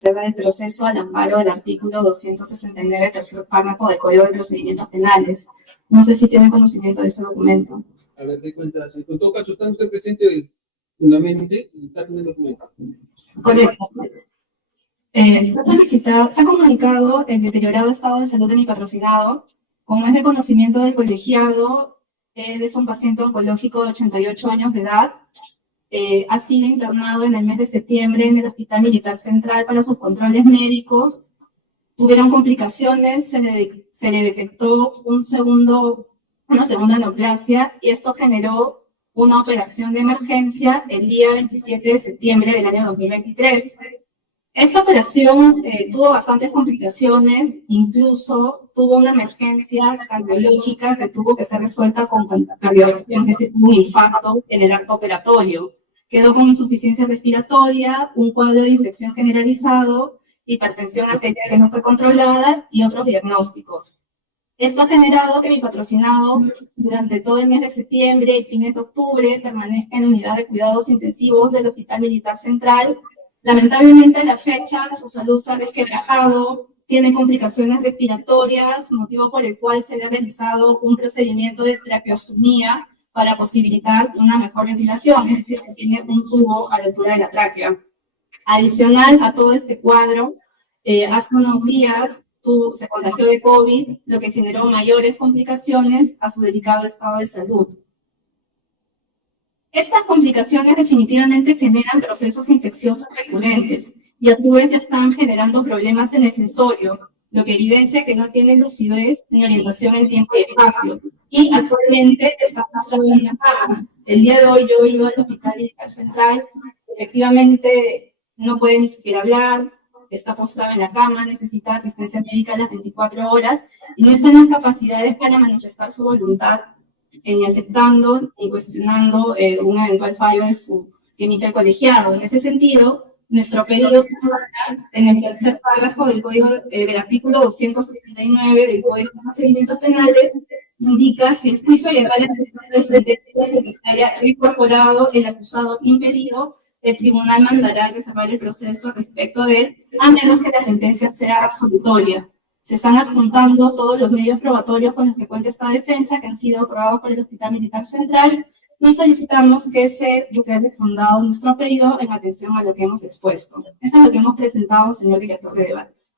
reserva del proceso al amparo del artículo 269, tercer párrafo del Código de Procedimientos Penales. No sé si tienen conocimiento de ese documento. A ver, de cuenta, en todo caso, está usted presente fundamente y está en el documento. Correcto. Se ha comunicado el deteriorado estado de salud de mi patrocinado. Como es de conocimiento del colegiado, él es un paciente oncológico de 88 años de edad. Ha sido internado en el mes de septiembre en el Hospital Militar Central para sus controles médicos. Tuvieron complicaciones, se le detectó una segunda neoplasia y esto generó una operación de emergencia el día 27 de septiembre del año 2023. Esta operación tuvo bastantes complicaciones, incluso tuvo una emergencia cardiológica que tuvo que ser resuelta con cardiovasculación, que se tuvo un infarto en el acto operatorio. Quedó con insuficiencia respiratoria, un cuadro de infección generalizado, hipertensión arterial que no fue controlada y otros diagnósticos. Esto ha generado que mi patrocinado durante todo el mes de septiembre y fines de octubre permanezca en la unidad de cuidados intensivos del Hospital Militar Central. Lamentablemente a la fecha su salud se ha resquebrajado, tiene complicaciones respiratorias, motivo por el cual se le ha realizado un procedimiento de traqueostomía para posibilitar una mejor ventilación, es decir, que tiene un tubo a la altura de la tráquea. Adicional a todo este cuadro, hace unos días se contagió de COVID, lo que generó mayores complicaciones a su delicado estado de salud. Estas complicaciones definitivamente generan procesos infecciosos recurrentes y a su vez ya están generando problemas en el sensorio, lo que evidencia que no tiene lucidez ni orientación en tiempo y espacio. Y actualmente está postrado en una cama. El día de hoy yo he ido al Hospital Militar Central, efectivamente no puede ni siquiera hablar, está postrado en la cama, necesita asistencia médica a las 24 horas y no está en las capacidades para manifestar su voluntad ni aceptando ni cuestionando un eventual fallo que emite el colegiado. En ese sentido, nuestro pedido se encuentra en el tercer párrafo del artículo 269 del Código de Procedimientos Penales, indica si el juicio llegara a las sentencias en que se haya incorporado el acusado impedido, el tribunal mandará reservar el proceso respecto de él, a menos que la sentencia sea absolutoria. Se están adjuntando todos los medios probatorios con los que cuenta esta defensa, que han sido otorgados por el Hospital Militar Central, y solicitamos que se declare fundado nuestro pedido en atención a lo que hemos expuesto. Eso es lo que hemos presentado, señor director de debates.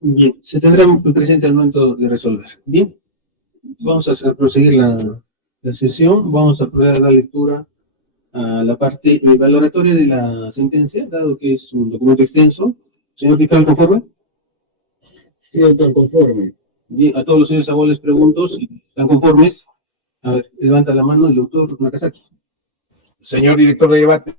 Bien, se tendrá presente al momento de resolver. Bien, vamos a proseguir la sesión, vamos a poder dar lectura a la parte valoratoria de la sentencia, dado que es un documento extenso. Señor fiscal, ¿conforme? Sí, doctor, conforme. Bien, a todos los señores abogados les pregunto si están conformes. A ver, levanta la mano el doctor Nakazaki. Señor director de debate,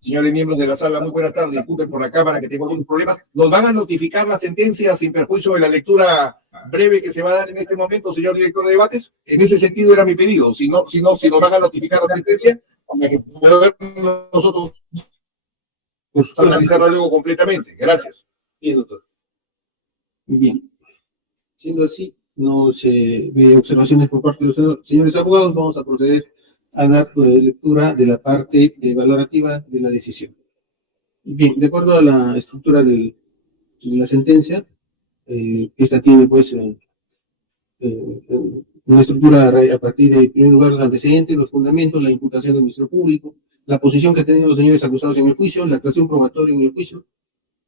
señores miembros de la sala, muy buenas tardes. Disculpen por la cámara que tengo algunos problemas. ¿Nos van a notificar la sentencia sin perjuicio de la lectura breve que se va a dar en este momento, señor director de debates? En ese sentido era mi pedido. Si nos van a notificar la sentencia, para que podamos nosotros analizarla luego completamente. Gracias. Bien, doctor. Bien. Siendo así, no se ve observaciones por parte de los señores abogados, vamos a proceder a dar lectura de la parte valorativa de la decisión. Bien, de acuerdo a la estructura de la sentencia, esta tiene pues una estructura a partir de, en primer lugar, los antecedentes, los fundamentos, la imputación del Ministerio Público, la posición que han tenido los señores acusados en el juicio, la actuación probatoria en el juicio,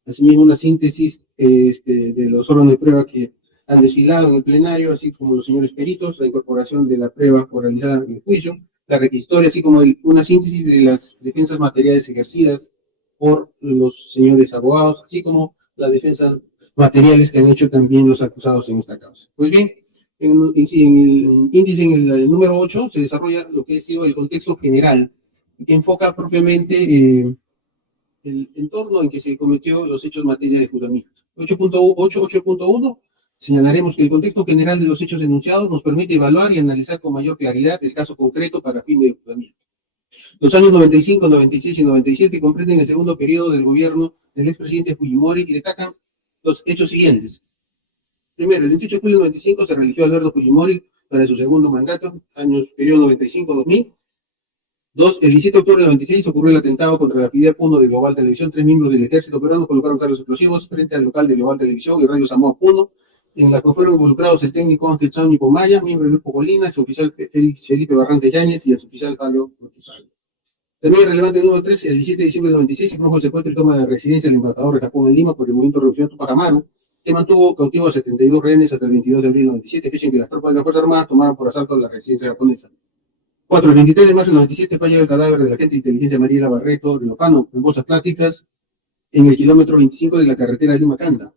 asimismo una síntesis de los órganos de prueba que han desfilado en el plenario, así como los señores peritos, la incorporación de la prueba realizada en el juicio, la requisitoria, así como una síntesis de las defensas materiales ejercidas por los señores abogados, así como las defensas materiales que han hecho también los acusados en esta causa. Pues bien, en el índice, en el número 8, se desarrolla lo que ha sido el contexto general, que enfoca propiamente el entorno en que se cometió los hechos en materia de juzgamiento. 8.1 señalaremos que el contexto general de los hechos denunciados nos permite evaluar y analizar con mayor claridad el caso concreto para fin de juzgamiento. Los años 95, 96 y 97 comprenden el segundo periodo del gobierno del expresidente Fujimori y destacan los hechos siguientes. Primero, el 28 de julio de 95 se religió Alberto Fujimori para su segundo mandato, periodo 95-2000. 2. El 17 de octubre del 96 ocurrió el atentado contra la filial 1 de Global Televisión. 3 miembros del ejército peruano colocaron carros explosivos frente al local de Global Televisión y Radio Samoa 1, en la que fueron involucrados el técnico Ángel Chauny Pomaya, miembro del grupo Colina, el suboficial Felipe Barrante Yáñez y el suboficial Pablo Cortizal. También relevante el número 3, el 17 de diciembre del 96 se produjo el secuestro y toma de residencia del embajador de Japón en Lima por el movimiento revolucionario Tupac Amaru, que mantuvo cautivo a 72 rehenes hasta el 22 de abril del 97, fecha en que las tropas de las Fuerzas Armadas tomaron por asalto la residencia japonesa. 4. El 23 de marzo del 97 falló el cadáver de la agente de inteligencia Mariela Barreto Rilofano en bolsas plásticas en el kilómetro 25 de la carretera de Lima-Canta.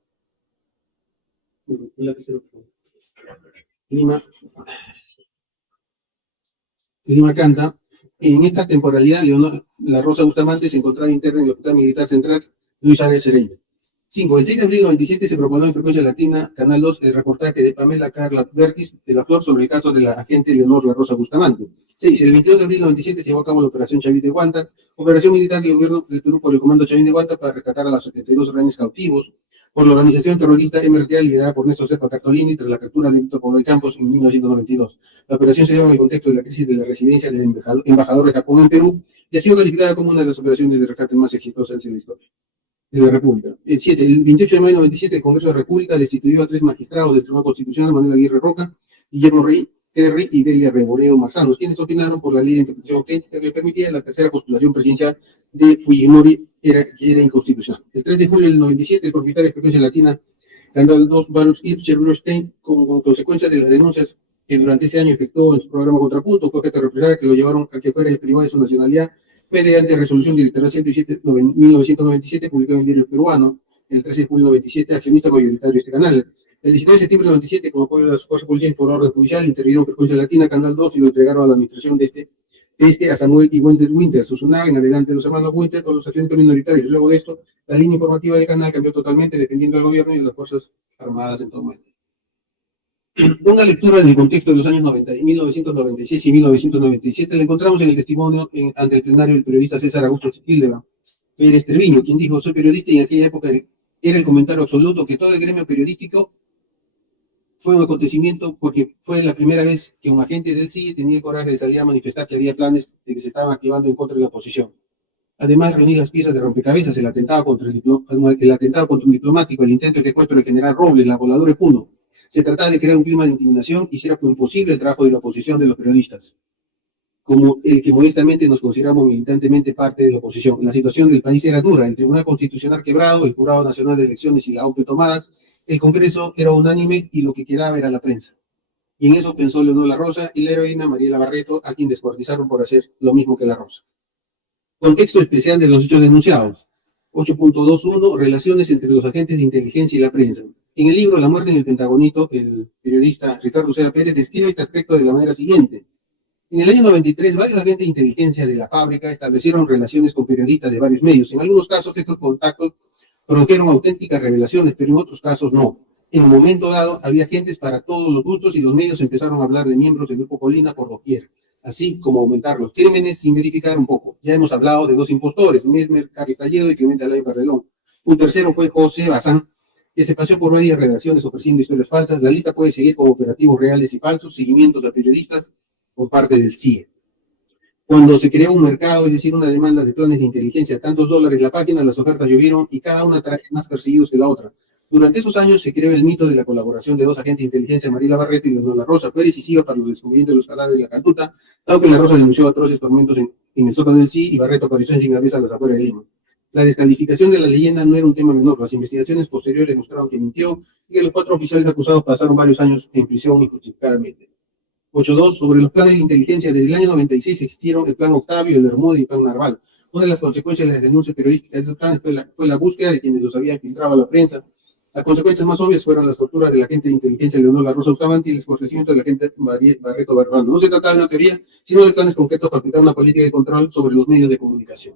Lima-Canta. En esta temporalidad, Leonor La Rosa Bustamante se encontraba interna en el Hospital Militar Central Luis Arias Cereño. 5. El 6 de abril del 97 se propagó en Frecuencia Latina, Canal 2, el reportaje de Pamela Carla Bertis de la Flor sobre el caso de la agente Leonor La Rosa Bustamante. 6. El 22 de abril del 97 se llevó a cabo la Operación Chavín de Guanta, operación militar del gobierno del Perú por el Comando Chavín de Guanta para rescatar a los 72 rehenes cautivos por la organización terrorista MRTA liderada por Néstor Cepa Cartolini tras la captura de Víctor Pablo de Campos en 1992. La operación se dio en el contexto de la crisis de la residencia del embajador de Japón en Perú y ha sido calificada como una de las operaciones de rescate más exitosas en la historia de la República. 7. El 28 de mayo del 97, el Congreso de la República destituyó a 3 magistrados del Tribunal Constitucional, Manuel Aguirre Roca, Guillermo Rey Terry y Delia Reboreo Marzanos, quienes opinaron por la ley de interpretación auténtica que permitía la tercera postulación presidencial de Fujimori que era inconstitucional. El 3 de julio del 97, el propietario de Frecuencia Latina, Canal 2, Baruch Hirschberstein, como consecuencia de las denuncias que durante ese año efectuó en su programa Contrapunto, fue objeto de represalia que lo llevaron a que fuera privado de su nacionalidad mediante resolución directora 107/1997, publicada en el Diario Peruano, el 13 de julio del 97, accionista mayoritario de este canal. El 19 de septiembre del 97, como apoyo de las fuerzas policiales por orden judicial, intervinieron Frecuencia Latina, Canal 2, y lo entregaron a la administración de este a Samuel y Wendell Winter, Susunaga, en adelante los hermanos Winter, con los accionistas minoritarios. Luego de esto, la línea informativa del canal cambió totalmente, dependiendo del gobierno y de las Fuerzas Armadas en todo momento. Una lectura del contexto de los años 1996 y 1997 la encontramos en el testimonio ante el plenario del periodista César Augusto Hildebrand Pérez Treviño, quien dijo: soy periodista, y en aquella época era el comentario absoluto que todo el gremio periodístico fue un acontecimiento porque fue la primera vez que un agente del CIE tenía el coraje de salir a manifestar que había planes de que se estaban activando en contra de la oposición. Además, reunir las piezas de rompecabezas, el atentado contra un diplomático, el intento de secuestro del general Robles, la voladora Puno. Se trataba de crear un clima de intimidación y hiciera imposible el trabajo de la oposición de los periodistas, como el que modestamente nos consideramos militantemente parte de la oposición. La situación del país era dura, el Tribunal Constitucional quebrado, el Jurado Nacional de Elecciones y la OPE tomadas, el Congreso era unánime y lo que quedaba era la prensa. Y en eso pensó Leonor La Rosa y la heroína Mariela Barreto, a quien descuartizaron por hacer lo mismo que La Rosa. Contexto especial de los hechos denunciados. 8.21 Relaciones entre los agentes de inteligencia y la prensa. En el libro La muerte en el Pentagonito, el periodista Ricardo Cera Pérez describe este aspecto de la manera siguiente. En el año 93, varios agentes de inteligencia de la fábrica establecieron relaciones con periodistas de varios medios. En algunos casos, estos contactos produjeron auténticas revelaciones, pero en otros casos no. En un momento dado, había agentes para todos los gustos y los medios empezaron a hablar de miembros del Grupo Colina por doquier, así como aumentar los crímenes sin verificar un poco. Ya hemos hablado de 2 impostores, Mesmer Carles Talledo y Clemente Alain Barrelón. Un tercero fue José Bazán, que se paseó por varias redacciones ofreciendo historias falsas. La lista puede seguir con operativos reales y falsos, seguimientos de periodistas por parte del CIE. Cuando se creó un mercado, es decir, una demanda de planes de inteligencia a tantos dólares la página, las ofertas llovieron y cada una traía más perseguidos que la otra. Durante esos años se creó el mito de la colaboración de 2 agentes de inteligencia, Mariela Barreto y Leonor La Rosa. Fue decisiva para los descubrimientos de los cadáveres de la Cantuta, dado que La Rosa denunció atroces tormentos en el sótano del CIE y Barreto apareció en Singapur a las afueras de Lima. La descalificación de la leyenda no era un tema menor. Las investigaciones posteriores mostraron que mintió y que los 4 oficiales acusados pasaron varios años en prisión injustificadamente. 8.2. Sobre los planes de inteligencia, desde el año 96 existieron el Plan Octavio, el Bermuda y el Plan Narval. Una de las consecuencias de las denuncias periodísticas de esos planes fue la búsqueda de quienes los habían filtrado a la prensa. Las consecuencias más obvias fueron las torturas del agente de inteligencia Leonor La Rosa Bustamante y el esclarecimiento del agente Barreto Barbando. No se trataba de una teoría, sino de planes concretos para aplicar una política de control sobre los medios de comunicación.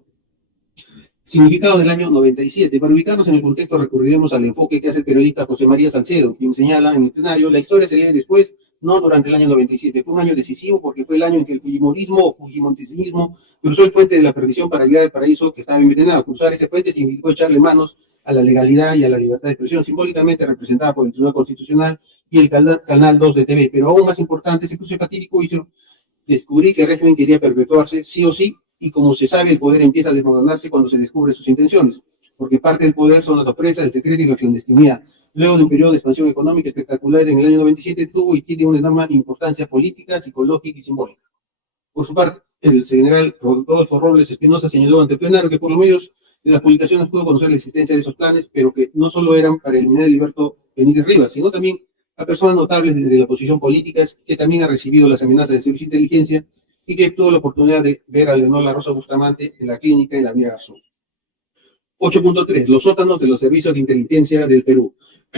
Significado del año 97. Para ubicarnos en el contexto recurriremos al enfoque que hace el periodista José María Salcedo, quien señala en el plenario: la historia se lee después, no durante el año 97. Fue un año decisivo porque fue el año en que el fujimorismo o fujimontismo cruzó el puente de la perdición para llegar al paraíso que estaba envenenado. Cruzar ese puente significó echarle manos a la legalidad y a la libertad de expresión, simbólicamente representada por el Tribunal Constitucional y el Canal 2 de TV. Pero aún más importante, ese cruce fatídico hizo Descubrí que el régimen quería perpetuarse sí o sí, y como se sabe, el poder empieza a desmoronarse cuando se descubre sus intenciones, porque parte del poder son las opresas, el secreto y la clandestinidad. Luego de un periodo de expansión económica espectacular en el año 97, tuvo y tiene una enorme importancia política, psicológica y simbólica. Por su parte, el general Rodolfo Robles Espinosa señaló ante el plenario que por lo menos de las publicaciones pudo conocer la existencia de esos planes, pero que no solo eran para eliminar a Heriberto Benítez Rivas, sino también a personas notables de la oposición política, que también ha recibido las amenazas del servicio de inteligencia y que tuvo la oportunidad de ver a Leonor La Rosa Bustamante en la clínica en la Vía Garzón. 8.3. Los sótanos de los servicios de inteligencia del Perú.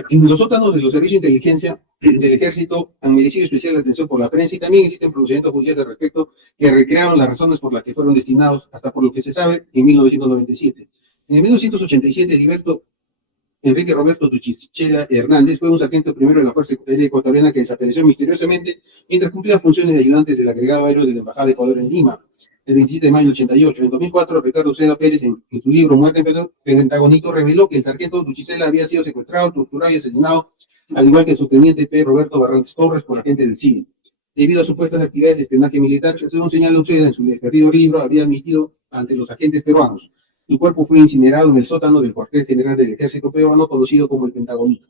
Los sótanos de los servicios de inteligencia del Ejército han merecido especial atención por la prensa y también existen procedimientos judiciales al respecto que recrearon las razones por las que fueron destinados, hasta por lo que se sabe, en 1997. En 1987, Enrique Roberto Tuchichela Hernández fue un sargento primero de la Fuerza Aérea Ecuatoriana que desapareció misteriosamente mientras cumplía funciones de ayudante del agregado aéreo de la Embajada de Ecuador en Lima, el 27 de mayo del 88. En 2004, Ricardo Seda Pérez, en su libro Muerte en Pentagonito, reveló que el sargento Tuchichela había sido secuestrado, torturado y asesinado, al igual que su teniente P. Roberto Barrantes Torres, por agentes del CIE. Debido a supuestas actividades de espionaje militar, según señala Uceda en su referido libro, había admitido ante los agentes peruanos. Su cuerpo fue incinerado en el sótano del cuartel general del Ejército peruano, conocido como el Pentagonito.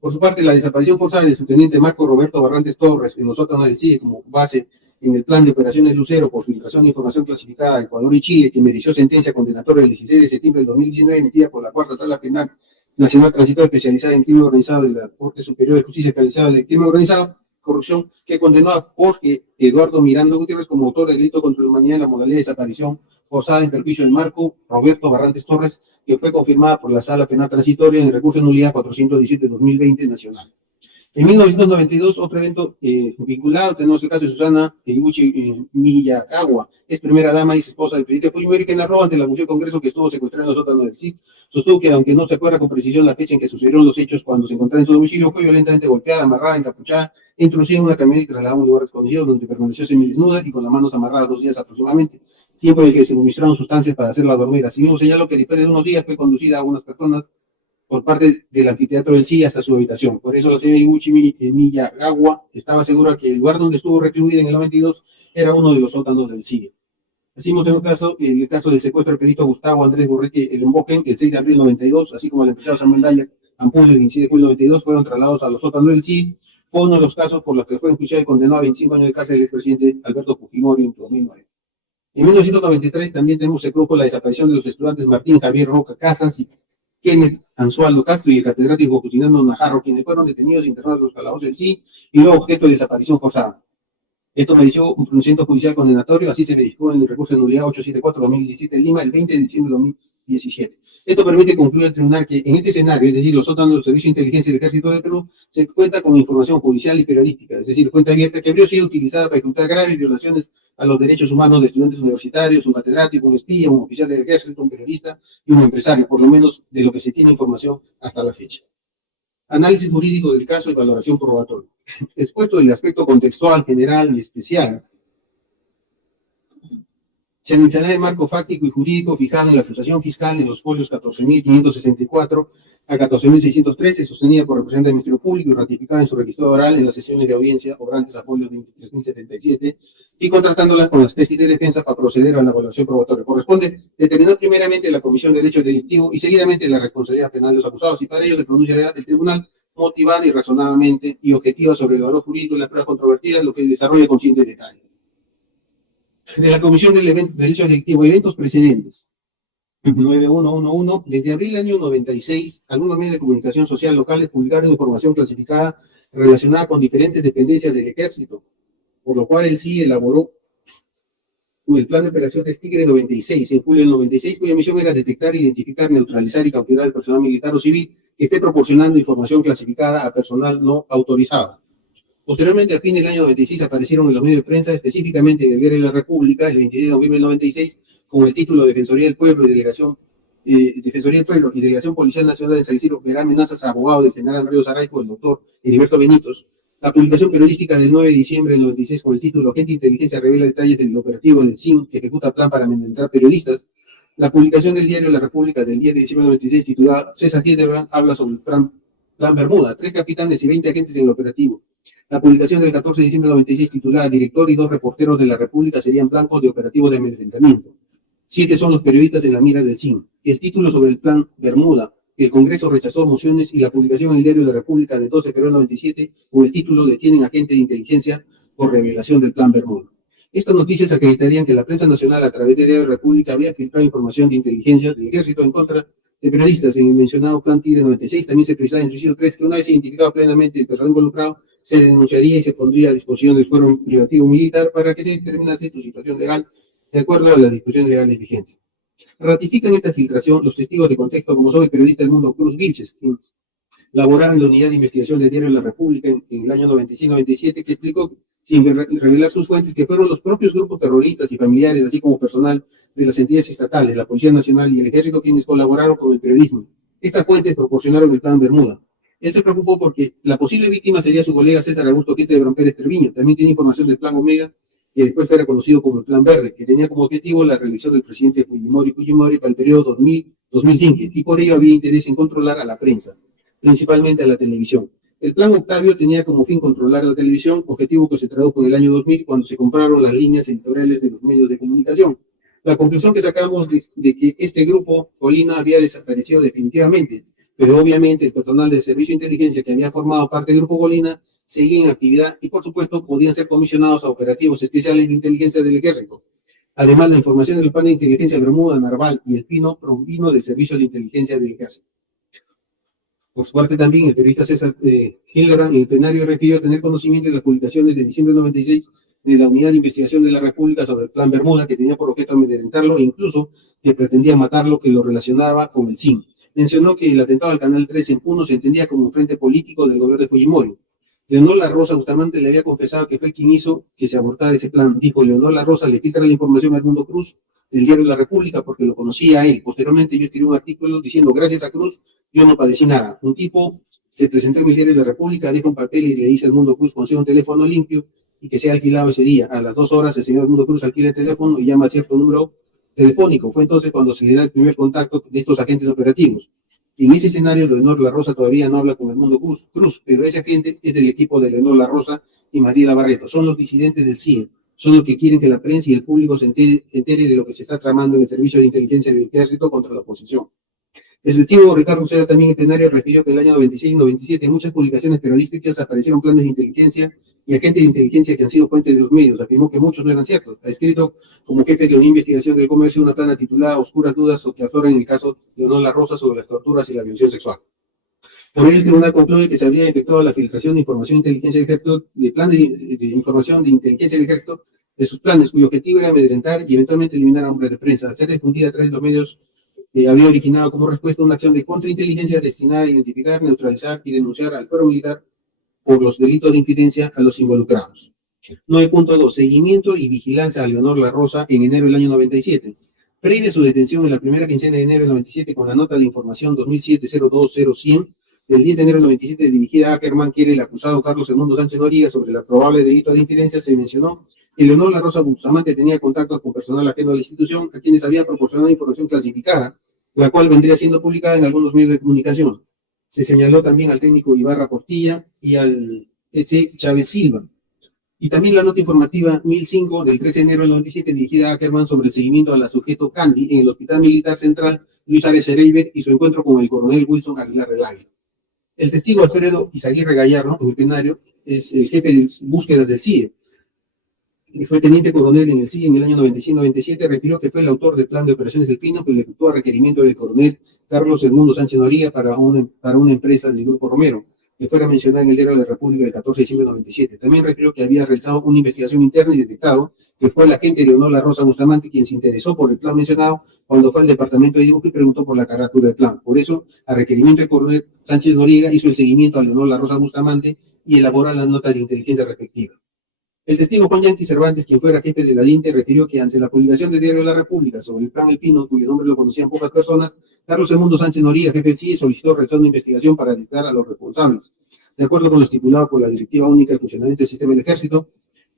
Por su parte, la desaparición forzada del subteniente Marco Roberto Barrantes Torres en los sótanos del CIE como base en el plan de operaciones Lucero por filtración de información clasificada a Ecuador y Chile, que mereció sentencia condenatoria el 16 de septiembre del 2019, emitida por la Cuarta Sala Penal Nacional Transitoria Especializada en Crimen Organizado de la Corte Superior de Justicia Especializada en Crimen Organizado, corrupción, que condenó a Jorge Eduardo Miranda Gutiérrez como autor del delito contra la humanidad en la modalidad de desaparición forzada en perjuicio del Marco Roberto Barrantes Torres, que fue confirmada por la Sala Penal Transitoria en el recurso de nulidad 417-2020 nacional. En 1992, otro evento vinculado, tenemos el caso de Susana Iguchi Miyakawa, es primera dama y esposa del presidente Fujimori, que narró ante la Museo Congreso que estuvo secuestrada en los sótanos del CID. Sostuvo que, aunque no se acuerda con precisión la fecha en que sucedieron los hechos cuando se encontraba en su domicilio, fue violentamente golpeada, amarrada, encapuchada, introducida en una camioneta y trasladada a un lugar escondido donde permaneció semidesnuda y con las manos amarradas 2 días aproximadamente, tiempo en el que se suministraron sustancias para hacerla dormir. Asimismo, señaló que después de unos días fue conducida a unas personas por parte del anfiteatro del CIE hasta su habitación. Por eso la señora Iguchi Miyagawa estaba segura que el lugar donde estuvo recluida en el 92 era uno de los sótanos del CIE. Asimismo, tengo el caso del secuestro del perito Gustavo Andrés Borreque El Emboquen, el 6 de abril del 92, así como el empresario Samuel Dyer Ampudio, el 27 de julio del 92, fueron trasladados a los sótanos del CIE. Fue uno de los casos por los que fue enjuiciado y condenado a 25 años de cárcel el expresidente Alberto Fujimori en 2009. En 1993 también tenemos el grupo la desaparición de los estudiantes Martín Javier Roca Casas y Kenneth Ansualdo Castro y el catedrático Justinano Najarro, quienes fueron detenidos e internados en los calabozos del CIE y luego objeto de desaparición forzada. Esto mereció un pronunciamiento judicial condenatorio, así se verificó en el recurso de nulidad 874-2017 de Lima el 20 de diciembre de 2017. Esto permite concluir el tribunal que en este escenario, es decir, los sótanos del Servicio de Inteligencia del Ejército de Perú, se cuenta con información judicial y periodística, es decir, cuenta abierta que habría sido utilizada para ejecutar graves violaciones a los derechos humanos de estudiantes universitarios, un catedrático, un espía, un oficial del ejército, un periodista y un empresario, por lo menos de lo que se tiene información hasta la fecha. Análisis jurídico del caso y valoración probatoria. Expuesto el aspecto contextual, general y especial, se analizará el marco fáctico y jurídico fijado en la acusación fiscal en los folios 14.564 a 14.613, sostenida por representantes del Ministerio Público y ratificada en su registro oral en las sesiones de audiencia obrantes a folios 23.077, y contratándolas con las tesis de defensa para proceder a la evaluación probatoria. Corresponde determinar primeramente la comisión del hecho delictivo y seguidamente la responsabilidad penal de los acusados, y para ello se pronunciará el tribunal motivada y razonadamente y objetiva sobre el valor jurídico de las pruebas controvertidas, lo que desarrolla con siguiente detalle. De la comisión del hecho delictivo, eventos precedentes. 9111, desde abril del año 96, algunos medios de comunicación social locales publicaron información clasificada relacionada con diferentes dependencias del ejército, por lo cual el CIE elaboró el plan de operaciones Tigre 96 en julio del 96, cuya misión era detectar, identificar, neutralizar y capturar al personal militar o civil que esté proporcionando información clasificada a personal no autorizado. Posteriormente, a fines del año 96, aparecieron en los medios de prensa, específicamente en el Diario de la República, el 26 de noviembre del 96, con el título Defensoría del Pueblo y Delegación Policial Nacional de San Isidro verá amenazas a abogado del general Ríos Arraico, el doctor Heriberto Benitos. La publicación periodística del 9 de diciembre del 96 con el título Agente de Inteligencia revela detalles del operativo del CIN que ejecuta plan para amedrentar periodistas. La publicación del Diario de la República del 10 de diciembre del 96 titulada César Tiendebrand habla sobre el plan Bermuda, 3 capitanes y 20 agentes en el operativo. La publicación del 14 de diciembre del 96 titulada Director y 2 reporteros de la República serían blancos de operativo de amedrentamiento. 7 son los periodistas en la mira del CIN. El título sobre el plan Bermuda. El Congreso rechazó mociones y la publicación en el Diario de la República del 12 de febrero del 97 con el título Detienen agentes de inteligencia por revelación del plan Bermuda. Estas noticias acreditarían que la prensa nacional a través del Diario de la República había filtrado información de inteligencia del ejército en contra de periodistas. En el mencionado plan Tigre 96 también se precisaba en su inciso 3 que una vez identificado plenamente el personal involucrado se denunciaría y se pondría a disposición del fuero privativo militar para que se determinase su situación legal de acuerdo a las disposiciones legales vigentes. Ratifican esta filtración los testigos de contexto como son el periodista del Mundo Cruz Vilches, quien laboraba en la unidad de investigación del Diario de la República en el año 96-97, que explicó, sin revelar sus fuentes, que fueron los propios grupos terroristas y familiares, así como personal de las entidades estatales, la Policía Nacional y el Ejército, quienes colaboraron con el periodismo. Estas fuentes proporcionaron el plan Bermuda. Él se preocupó porque la posible víctima sería su colega César Augusto Quintebrón Pérez Treviño. También tiene información del plan Omega, que después fue reconocido como el Plan Verde, que tenía como objetivo la reelección del presidente Fujimori para el periodo 2000-2005, y por ello había interés en controlar a la prensa, principalmente a la televisión. El Plan Octavio tenía como fin controlar la televisión, objetivo que se tradujo en el año 2000 cuando se compraron las líneas editoriales de los medios de comunicación. La conclusión que sacamos de que este grupo Colina había desaparecido definitivamente, pero obviamente el personal del Servicio de Inteligencia que había formado parte del grupo Colina seguía en actividad y por supuesto podían ser comisionados a operativos especiales de inteligencia del ejército. Además, la información del plan de inteligencia Bermuda, Narval y El Pino provino del Servicio de Inteligencia del ejército. Por su parte también el periodista César Hildebrand en el plenario refirió tener conocimiento de las publicaciones de diciembre del 96 de la Unidad de Investigación de la República sobre el plan Bermuda, que tenía por objeto amedrentarlo e incluso que pretendía matarlo, que lo relacionaba con el CIN. Mencionó que el atentado al Canal 13 en Puno se entendía como un frente político del gobierno de Fujimori. Leonor La Rosa Bustamante le había confesado que fue quien hizo que se abortara ese plan. Dijo, Leonor La Rosa le filtra la información a Edmundo Cruz del Diario de la República porque lo conocía a él. Posteriormente yo escribí un artículo diciendo, gracias a Cruz, yo no padecí nada. Un tipo se presentó en el Diario de la República, deja un papel y le dice a Edmundo Cruz, consigue un teléfono limpio y que sea alquilado ese día. A las 2 horas el señor Edmundo Cruz alquila el teléfono y llama a cierto número telefónico. Fue entonces cuando se le da el primer contacto de estos agentes operativos. En ese escenario, Leonor La Rosa todavía no habla con Edmundo Cruz, pero ese agente es del equipo de Leonor La Rosa y Mariela Barreto. Son los disidentes del CIE, son los que quieren que la prensa y el público se entere de lo que se está tramando en el Servicio de Inteligencia del Ejército contra la oposición. El testigo Ricardo Uceda también en el plenario refirió que en el año 96 y 97 en muchas publicaciones periodísticas aparecieron planes de inteligencia y agentes de inteligencia que han sido fuentes de los medios. Afirmó que muchos no eran ciertos. Ha escrito como jefe de una investigación del comercio una plana titulada Oscuras dudas o que azoran el caso de Leonor La Rosa sobre las torturas y la violación sexual. Por ello, el tribunal concluye que se habría efectuado la filtración de información de inteligencia del ejército, de plan de información de inteligencia del ejército, de sus planes, cuyo objetivo era amedrentar y eventualmente eliminar a hombres de prensa. Al ser difundida a través de los medios, había originado como respuesta una acción de contrainteligencia destinada a identificar, neutralizar y denunciar al fuero militar por los delitos de infidencia a los involucrados. 9.2. Seguimiento y vigilancia a Leonor La Rosa en enero del año 97. Previa su detención en la primera quincena de enero del 97 con la nota de información 2007-02-0100 del 10 de enero del 97 dirigida a Ackerman, quiere el acusado Carlos Edmundo Sánchez Noriega sobre el probable delito de infidencia, se mencionó que Leonor La Rosa Bustamante tenía contactos con personal ajeno a la institución a quienes había proporcionado información clasificada, la cual vendría siendo publicada en algunos medios de comunicación. Se señaló también al técnico Ibarra Portilla y al S. Chávez Silva. Y también la nota informativa 1005 del 13 de enero del 97 dirigida a Ackerman sobre el seguimiento a la sujeto Candy en el Hospital Militar Central Luis Ares Hereiber y su encuentro con el coronel Wilson Aguilar del Águila. El testigo Alfredo Izaguirre Gallardo, en el plenario, es el jefe de búsquedas del CIE. Y fue teniente coronel en el CIE en el año 95-97, refirió que fue el autor del plan de operaciones del Pino que le efectuó a requerimiento del coronel Carlos Edmundo Sánchez Noriega para una empresa del Grupo Romero, que fuera mencionada en el Diario de la República del 14 de diciembre de 97. También refirió que había realizado una investigación interna y detectado que fue el agente Leonor La Rosa Bustamante quien se interesó por el plan mencionado cuando fue al departamento de dibujo y preguntó por la carátula del plan. Por eso, a requerimiento del coronel Sánchez Noriega, hizo el seguimiento a Leonor La Rosa Bustamante y elaboró las notas de inteligencia respectivas. El testigo Juan Yanqui Cervantes, quien fuera jefe de la DINTE, refirió que ante la publicación del Diario de la República sobre el plan El Pino, cuyo nombre lo conocían pocas personas, Carlos Edmundo Sánchez Noriega, jefe del CIE, solicitó realizar una investigación para detectar a los responsables. De acuerdo con lo estipulado por la Directiva Única de Funcionamiento del Sistema del Ejército,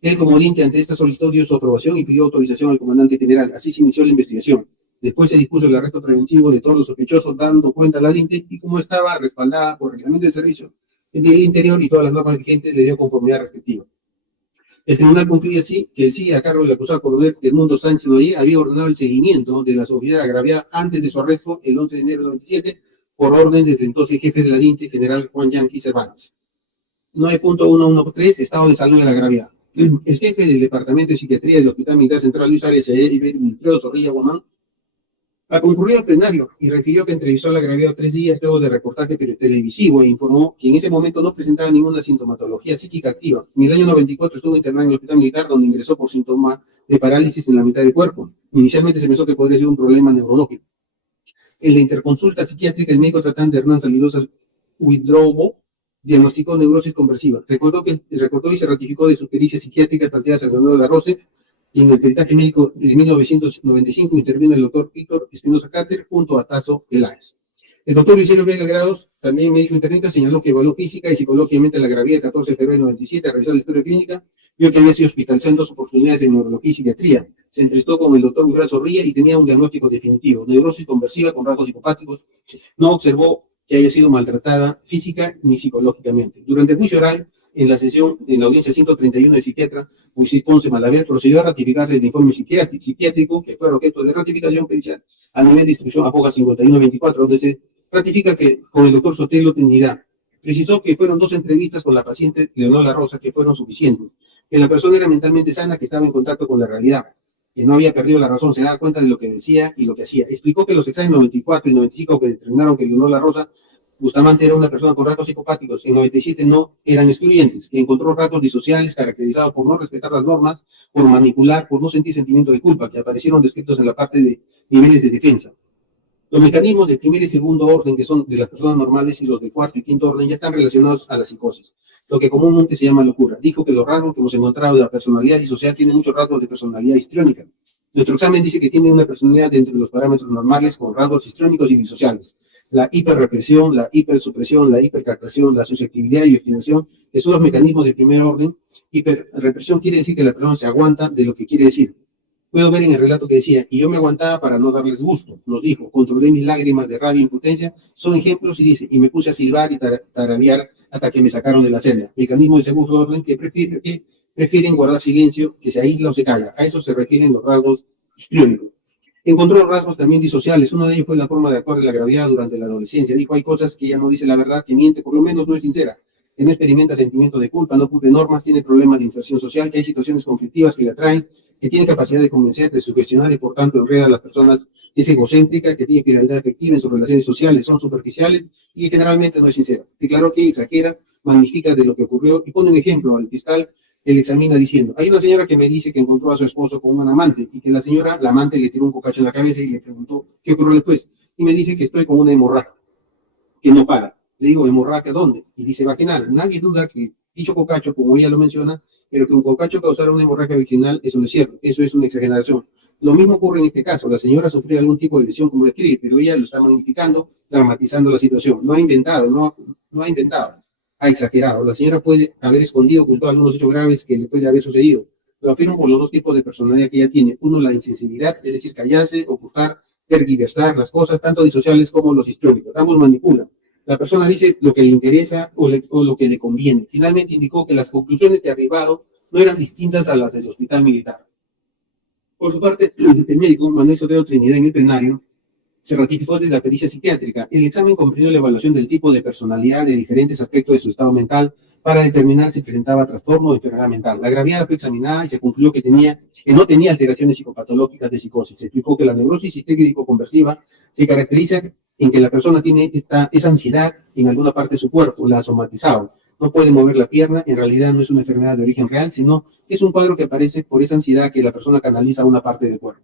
él como DINTE ante esta solicitud dio su aprobación y pidió autorización al comandante general. Así se inició la investigación. Después se dispuso el arresto preventivo de todos los sospechosos, dando cuenta a la DINTE y como estaba respaldada por reglamento del servicio del Interior y todas las normas vigentes le dio conformidad respectiva. El tribunal concluye así que el sí a cargo del acusado coronel Edmundo Sánchez Noye había ordenado el seguimiento de la sociedad agraviada antes de su arresto el 11 de enero de 97 por orden del entonces jefe de la DINTE, general Juan Yanqui Cervantes. 9.113, estado de salud de la agraviada. El jefe del Departamento de Psiquiatría del Hospital Militar Central Luis Arias Wilfredo Zorrilla Guamán ha concurrido al plenario y refirió que entrevistó al agraviado 3 días luego de reportaje televisivo e informó que en ese momento no presentaba ninguna sintomatología psíquica activa. En el año 94 estuvo internado en el Hospital Militar, donde ingresó por síntoma de parálisis en la mitad del cuerpo. Inicialmente se pensó que podría ser un problema neurológico. En la interconsulta psiquiátrica, el médico tratante Hernán Salidosa Huidrobo diagnosticó neurosis conversiva. Recordó y se ratificó de sus pericias psiquiátricas planteadas al Leonardo Larroce, y en el peritaje médico de 1995 intervino el doctor Víctor Espinosa Cáter junto a Tazo Peláez. El doctor Luciano Vega Grados, también médico internista, señaló que evaluó física y psicológicamente la gravedad el 14 de febrero de 97, a revisar la historia clínica, vio que había sido hospitalizado en 2 oportunidades de neurología y psiquiatría. Se entrevistó con el doctor Wilfredo Zorrilla y tenía un diagnóstico definitivo, neurosis conversiva con rasgos psicopáticos. No observó que haya sido maltratada física ni psicológicamente. Durante el juicio oral, en la audiencia 131 del psiquiatra Moisés Ponce Malaver, procedió a ratificarse el informe psiquiátrico que fue objeto de ratificación pericial a nivel de instrucción a hoja 5124, donde se ratifica que con el doctor Sotelo Trinidad precisó que fueron 2 entrevistas con la paciente Leonor La Rosa que fueron suficientes, que la persona era mentalmente sana, que estaba en contacto con la realidad, que no había perdido la razón, se daba cuenta de lo que decía y lo que hacía. Explicó que los exámenes 94 y 95 que determinaron que Leonor La Rosa Bustamante era una persona con rasgos psicopáticos, en 97 no eran excluyentes, que encontró rasgos disociales caracterizados por no respetar las normas, por manipular, por no sentir sentimiento de culpa, que aparecieron descritos en la parte de niveles de defensa. Los mecanismos de primer y segundo orden, que son de las personas normales, y los de cuarto y quinto orden, ya están relacionados a la psicosis, lo que comúnmente se llama locura. Dijo que los rasgos que hemos encontrado de la personalidad disocial tienen muchos rasgos de personalidad histriónica. Nuestro examen dice que tiene una personalidad dentro de los parámetros normales con rasgos histriónicos y disociales. La hiperrepresión, la hipersupresión, la hipercaptación, la susceptibilidad y obstinación, que son los mecanismos de primer orden. Hiperrepresión quiere decir que la persona se aguanta de lo que quiere decir. Puedo ver en el relato que decía, y yo me aguantaba para no darles gusto, nos dijo, controlé mis lágrimas de rabia e impotencia, son ejemplos, y dice, y me puse a silbar y tararear hasta que me sacaron de la celda. Mecanismo de segundo orden que prefieren guardar silencio, que se aísla o se calla. A eso se refieren los rasgos histriónicos. Encontró rasgos también disociales. Uno de ellos fue la forma de actuar de la gravedad durante la adolescencia. Dijo, hay cosas que ella no dice la verdad, que miente, por lo menos no es sincera, que no experimenta sentimiento de culpa, no cumple normas, tiene problemas de inserción social, que hay situaciones conflictivas que le atraen, que tiene capacidad de convencer, de sugestionar y por tanto enreda a las personas, que es egocéntrica, que tiene finalidad efectiva en sus relaciones sociales, son superficiales y que generalmente no es sincera. Declaró que exagera, magnifica de lo que ocurrió y pone un ejemplo al fiscal. Él examina diciendo, hay una señora que me dice que encontró a su esposo con un amante y que la amante le tiró un cocacho en la cabeza y le preguntó qué ocurrió después. Y me dice que estoy con una hemorragia, que no para. Le digo, ¿hemorragia dónde? Y dice, vaginal. Nadie duda que dicho cocacho, como ella lo menciona, pero que un cocacho causara una hemorragia vaginal, eso no es cierto, eso es una exageración. Lo mismo ocurre en este caso, la señora sufrió algún tipo de lesión como describe, pero ella lo está magnificando, dramatizando la situación. No ha inventado, ha exagerado. La señora puede haber escondido, ocultado algunos hechos graves que le puede haber sucedido. Lo afirmo por los 2 tipos de personalidad que ella tiene. Uno, la insensibilidad, es decir, callarse, ocultar, tergiversar las cosas, tanto disociales como los histriónicos. Ambos manipulan. La persona dice lo que le interesa o lo que le conviene. Finalmente indicó que las conclusiones de arribado no eran distintas a las del hospital militar. Por su parte, el médico Manuel Sotelo Trinidad en el plenario se ratificó desde la pericia psiquiátrica. El examen comprendió la evaluación del tipo de personalidad de diferentes aspectos de su estado mental para determinar si presentaba trastorno o enfermedad mental. La gravedad fue examinada y se concluyó que no tenía alteraciones psicopatológicas de psicosis. Se explicó que la neurosis histérico-conversiva se caracteriza en que la persona tiene esa ansiedad en alguna parte de su cuerpo, la ha somatizado. No puede mover la pierna, en realidad no es una enfermedad de origen real, sino que es un cuadro que aparece por esa ansiedad que la persona canaliza a una parte del cuerpo.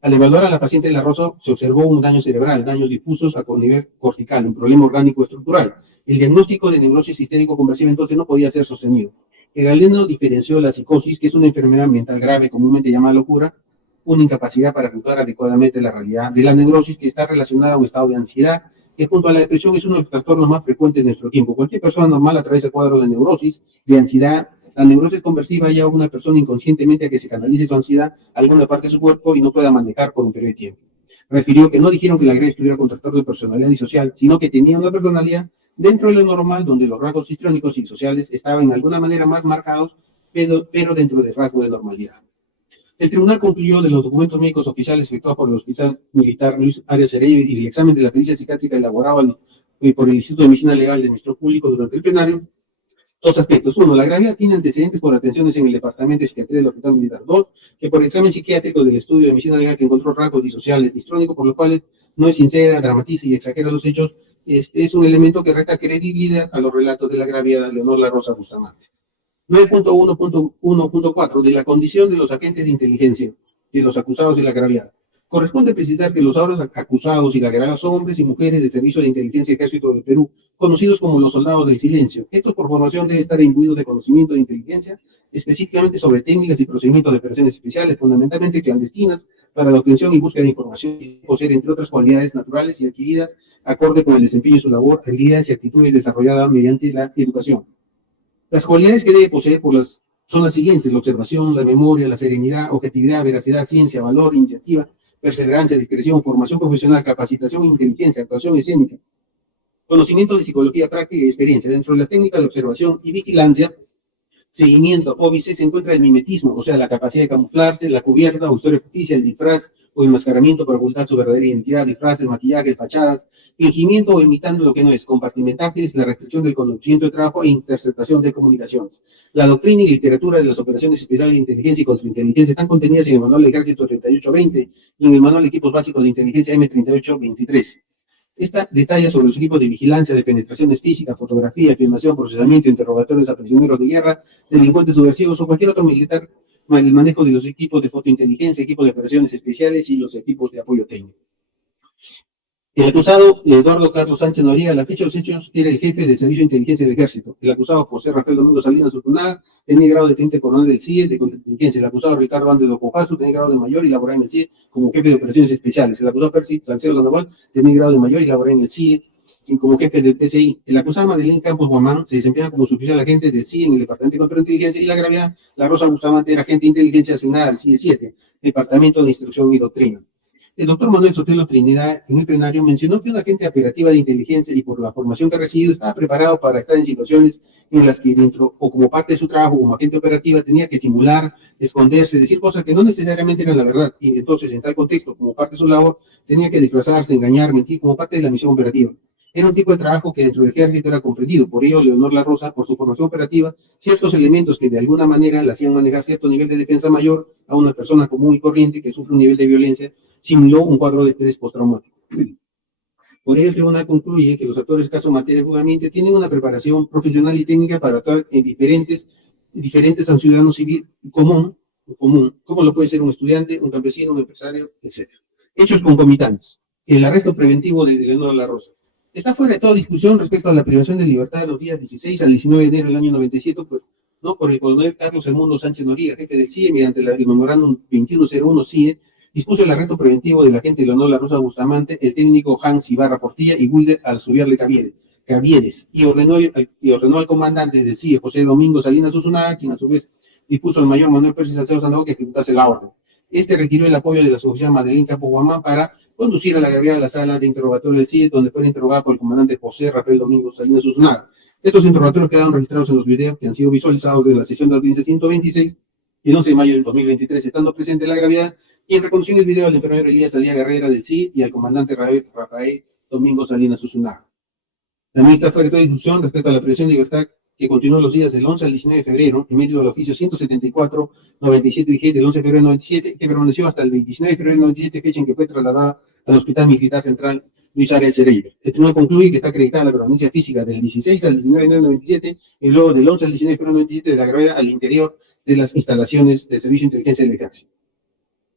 Al evaluar a la paciente de La Rosa, se observó un daño cerebral, daños difusos a nivel cortical, un problema orgánico estructural. El diagnóstico de neurosis histérico-conversiva entonces no podía ser sostenido. Galeno diferenció la psicosis, que es una enfermedad mental grave comúnmente llamada locura, una incapacidad para juzgar adecuadamente la realidad, de la neurosis, que está relacionada a un estado de ansiedad, que junto a la depresión es uno de los trastornos más frecuentes de nuestro tiempo. Cualquier persona normal atraviesa cuadros de neurosis, de ansiedad. La neurosis conversiva lleva a una persona inconscientemente a que se canalice su ansiedad a alguna parte de su cuerpo y no pueda manejar por un periodo de tiempo. Refirió que no dijeron que la grave estuviera con trastorno de personalidad disocial, sino que tenía una personalidad dentro de lo normal, donde los rasgos histriónicos y sociales estaban en alguna manera más marcados, pero dentro del rasgo de normalidad. El tribunal concluyó de los documentos médicos oficiales efectuados por el Hospital Militar Luis Arias Heredia y el examen de la pericia psiquiátrica elaborado por el Instituto de Medicina Legal del Ministerio Público durante el plenario, dos aspectos. Uno, la gravedad tiene antecedentes por atenciones en el Departamento de Psiquiatría del Hospital Militar. Dos, que por examen psiquiátrico del estudio de medicina legal que encontró rasgos disociales histrónicos, por lo cual no es sincera, dramatiza y exagera los hechos, es un elemento que resta credibilidad a los relatos de la agraviada Leonor La Rosa Bustamante. 9.1.1.4 de la condición de los agentes de inteligencia de los acusados de la agraviada. Corresponde precisar que los ahora acusados y la agraviada son hombres y mujeres de Servicio de Inteligencia Ejército del Perú, conocidos como los soldados del silencio. Estos por formación deben estar imbuidos de conocimiento de inteligencia, específicamente sobre técnicas y procedimientos de operaciones especiales, fundamentalmente clandestinas, para la obtención y búsqueda de información, y poseer, entre otras cualidades naturales y adquiridas, acorde con el desempeño de su labor, habilidades y actitudes desarrolladas mediante la educación. Las cualidades que debe poseer son las siguientes: la observación, la memoria, la serenidad, objetividad, veracidad, ciencia, valor, iniciativa, perseverancia, discreción, formación profesional, capacitación, inteligencia, actuación escénica, conocimiento de psicología práctica y experiencia. Dentro de las técnicas de observación y vigilancia, seguimiento, óbice, se encuentra el mimetismo, o sea, la capacidad de camuflarse, la cubierta o historia ficticia, el disfraz o enmascaramiento para ocultar su verdadera identidad, disfraces, maquillajes, fachadas, fingimiento o imitando lo que no es, compartimentajes, la restricción del conocimiento de trabajo e interceptación de comunicaciones. La doctrina y literatura de las operaciones especiales de inteligencia y contrainteligencia están contenidas en el Manual de Ejército 3820 y en el Manual de Equipos Básicos de Inteligencia M3823. Esta detalla sobre los equipos de vigilancia, de penetraciones físicas, fotografía, filmación, procesamiento, interrogatorios a prisioneros de guerra, delincuentes subversivos o cualquier otro militar, el manejo de los equipos de fotointeligencia, equipos de operaciones especiales y los equipos de apoyo técnico. El acusado Eduardo Carlos Sánchez Noriega, a la fecha de los hechos, era el jefe de Servicio de Inteligencia del Ejército. El acusado José Rafael Domingo Salinas Utunaga tenía grado de teniente coronel del CIE de contrainteligencia. El acusado Ricardo Andes Locojazo tenía grado de mayor y laboraba en el CIE como jefe de operaciones especiales. El acusado Percy Salcedo Sandoval tenía grado de mayor y laboraba en el CIE como jefe del PCI. El acusado Madeleine Campos Guamán se desempeñaba como suboficial agente del CIE en el Departamento de Contrainteligencia, y la agraviada La Rosa Bustamante era agente de inteligencia asignada al CIE 7, Departamento de Instrucción y Doctrina. El doctor Manuel Sotelo Trinidad, en el plenario, mencionó que un agente operativa de inteligencia, y por la formación que ha recibido, estaba preparado para estar en situaciones en las que dentro o como parte de su trabajo como agente operativa tenía que simular, esconderse, decir cosas que no necesariamente eran la verdad, y entonces en tal contexto, como parte de su labor, tenía que disfrazarse, engañar, mentir como parte de la misión operativa. Era un tipo de trabajo que dentro del ejército era comprendido. Por ello, Leonor La Rosa, por su formación operativa, ciertos elementos que de alguna manera le hacían manejar cierto nivel de defensa mayor a una persona común y corriente que sufre un nivel de violencia, simuló un cuadro de estrés postraumático. Por ello, el tribunal concluye que los actores del caso en materia de juzgamiento tienen una preparación profesional y técnica para actuar en diferentes a un ciudadano civil común, como lo puede ser un estudiante, un campesino, un empresario, etc. Hechos concomitantes. El arresto preventivo de Leonor La Rosa está fuera de toda discusión respecto a la privación de libertad de los días 16 al 19 de enero del año 97, por el coronel Carlos Edmundo Sánchez Noriega, jefe del CIE, mediante el memorándum 2101 CIE, dispuso el arresto preventivo del agente Leonor La Rosa Bustamante, el técnico Hans Ibarra Portilla y Wilder Alzubiarle Caviedes, y ordenó al comandante del CIE, José Domingo Salinas Utunaga, quien a su vez dispuso al mayor Manuel Percy Salcedo Sandoval que ejecutase la orden. Este requirió el apoyo de la suboficial Madeleine Campos Guamán para conducir a la agraviada a la sala de interrogatorio del CIE, donde fue interrogada por el comandante José Rafael Domingo Salinas Utunaga. Estos interrogatorios quedaron registrados en los videos que han sido visualizados de la sesión de audiencia 126 y el 11 de mayo del 2023, estando presente la agraviada, quien reconoció en el video al enfermero Elías Alía Guerrera del CIE y al comandante Rafael Domingo Salinas Utunaga. La ministra fue de toda discusión respecto a la privación de libertad que continuó los días del 11 al 19 de febrero, en medio del oficio 174-97 del 11 de febrero del 97, que permaneció hasta el 29 de febrero del 97, fecha en que fue trasladada al Hospital Militar Central Luis Arias Heredia. El tribunal concluye que está acreditada la permanencia física del 16 al 19 de enero del 97 y luego del 11 al 19 de febrero del 97 de la gravedad al interior de las instalaciones del Servicio de Inteligencia del Ejército.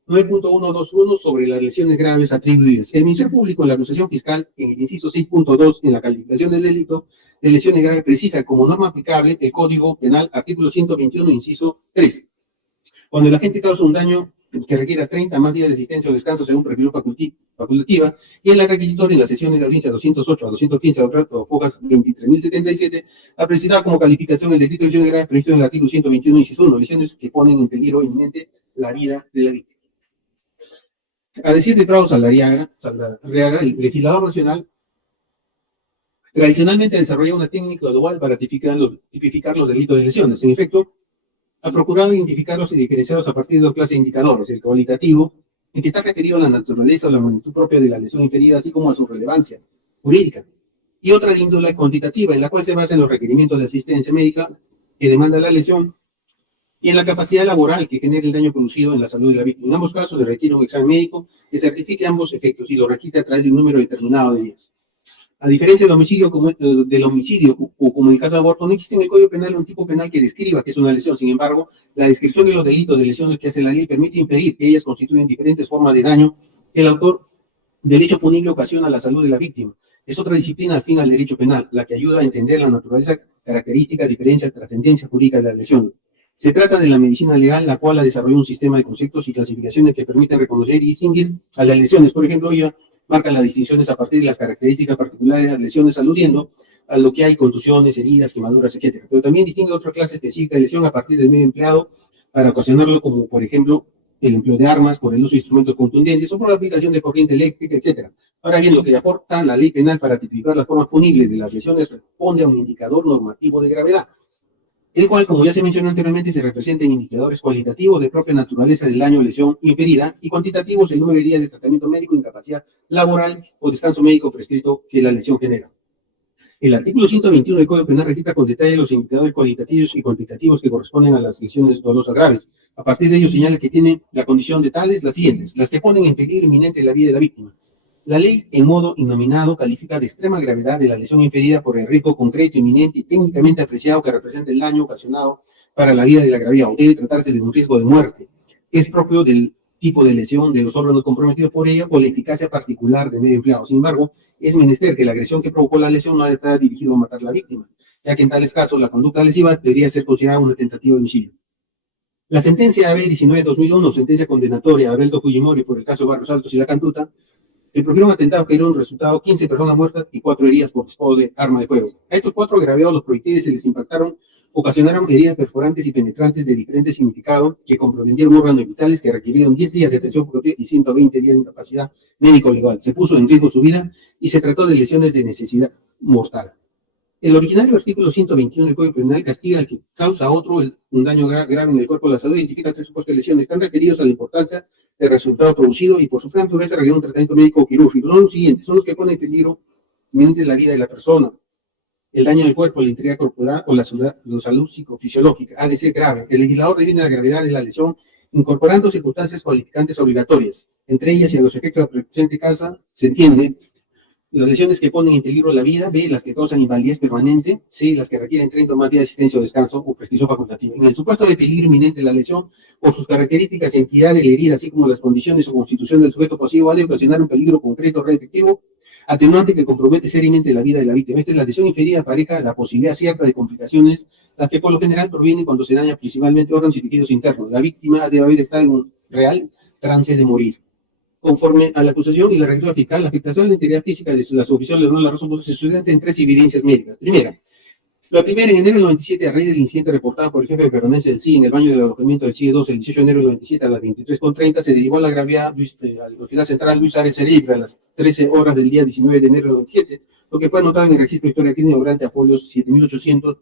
9.121 sobre las lesiones graves atribuidas. El Ministerio Público en la acusación fiscal, en el inciso 6.2, en la calificación del delito de lesiones graves, precisa como norma aplicable el Código Penal, artículo 121, inciso 3. Cuando el agente causa un daño que requiera 30 más días de asistencia o descanso según prescripción facultativa, y en la requisitoria en las sesiones de audiencia 208 a 215 o fojas 23.077, ha precisado como calificación el delito de lesiones graves previsto en el artículo 121, inciso 1, lesiones que ponen en peligro inminente la vida de la víctima. A decir de Prado Saldarriaga, el legislador nacional Tradicionalmente desarrolla una técnica dual para tipificar los delitos de lesiones. En efecto, ha procurado identificarlos y diferenciarlos a partir de dos clases de indicadores: el cualitativo, en que está referido a la naturaleza o la magnitud propia de la lesión inferida, así como a su relevancia jurídica, y otra de índole cuantitativa, en la cual se basa en los requerimientos de asistencia médica que demanda la lesión y en la capacidad laboral que genera el daño producido en la salud de la víctima. En ambos casos se requiere un examen médico que certifique ambos efectos y lo requiere a través de un número determinado de días. A diferencia del homicidio, o como en el caso de aborto, no existe en el Código Penal un tipo penal que describa que es una lesión. Sin embargo, la descripción de los delitos de lesiones que hace la ley permite inferir que ellas constituyen diferentes formas de daño que el autor del hecho punible ocasiona a la salud de la víctima. Es otra disciplina afín al derecho penal, la que ayuda a entender la naturaleza, característica, diferencia, trascendencia jurídica de la lesión. Se trata de la medicina legal, la cual ha desarrollado un sistema de conceptos y clasificaciones que permiten reconocer y distinguir a las lesiones. Por ejemplo, ella marca las distinciones a partir de las características particulares de las lesiones, aludiendo a lo que hay contusiones, heridas, quemaduras, etc. Pero también distingue otra clase específica de lesión a partir del medio empleado para ocasionarlo, como por ejemplo el empleo de armas, por el uso de instrumentos contundentes o por la aplicación de corriente eléctrica, etc. Ahora bien, lo que aporta la ley penal para tipificar las formas punibles de las lesiones responde a un indicador normativo de gravedad, el cual, como ya se mencionó anteriormente, se representa en indicadores cualitativos de propia naturaleza del daño o lesión inferida y cuantitativos el número de días de tratamiento médico, incapacidad laboral o descanso médico prescrito que la lesión genera. El artículo 121 del Código Penal registra con detalle los indicadores cualitativos y cuantitativos que corresponden a las lesiones dolosas graves. A partir de ello señala que tiene la condición de tales las siguientes: las que ponen en peligro inminente la vida de la víctima. La ley, en modo innominado, califica de extrema gravedad de la lesión inferida por el riesgo concreto, inminente y técnicamente apreciado que representa el daño ocasionado para la vida del agraviado. Debe tratarse de un riesgo de muerte, que es propio del tipo de lesión de los órganos comprometidos por ella o la eficacia particular del medio empleado. Sin embargo, es menester que la agresión que provocó la lesión no haya estado dirigido a matar a la víctima, ya que en tales casos la conducta lesiva debería ser considerada una tentativa de homicidio. La sentencia AB 19-2001, sentencia condenatoria a Abeldo Fujimori por el caso Barros Altos y La Cantuta, se produjo un atentado que dio un resultado 15 personas muertas y 4 heridas por disparo de arma de fuego. A estos 4 agraviados los proyectiles se les impactaron, ocasionaron heridas perforantes y penetrantes de diferente significado que comprometieron órganos vitales que requirieron 10 días de atención propia y 120 días de incapacidad médico-legal. Se puso en riesgo su vida y se trató de lesiones de necesidad mortal. El originario artículo 121 del Código Penal castiga al que causa a otro un daño grave en el cuerpo de la salud, identifica 3 supuestos de lesiones, están referidos a la importancia del resultado producido y por su gran naturaleza requieren un tratamiento médico o quirúrgico. Son los siguientes: son los que ponen en peligro inminente la vida de la persona, el daño del cuerpo, la integridad corporal o la salud psicofisiológica, ha de ser grave. El legislador define la gravedad de la lesión incorporando circunstancias cualificantes obligatorias. Entre ellas, y a los efectos de la presente causa, se entiende las lesiones que ponen en peligro la vida; B, las que causan invalidez permanente; C, las que requieren 30 o más días de asistencia o descanso o prescripción facultativa. En el supuesto de peligro inminente de la lesión, por sus características y entidad de la herida, así como las condiciones o constitución del sujeto pasivo, ha de ocasionar un peligro concreto, real, atenuante que compromete seriamente la vida de la víctima. Esta es la lesión inferida, apareja la posibilidad cierta de complicaciones, las que por lo general provienen cuando se daña principalmente órganos y tejidos internos. La víctima debe haber estado en un real trance de morir. Conforme a la acusación y la regla fiscal, la afectación de la integridad física de la suboficial de la razón se sustenta en 3 evidencias médicas. La primera, en enero del 97, a raíz del incidente reportado por el jefe de permanencia del CIE en el baño del alojamiento del CIE 2, el 18 de enero del 97 a las 23:30, se derivó a la gravedad a la Hospital Central Luis Ares Cerebra a las 13 horas del día 19 de enero del 97, lo que fue anotado en el registro de historia clínica durante a folios 7800,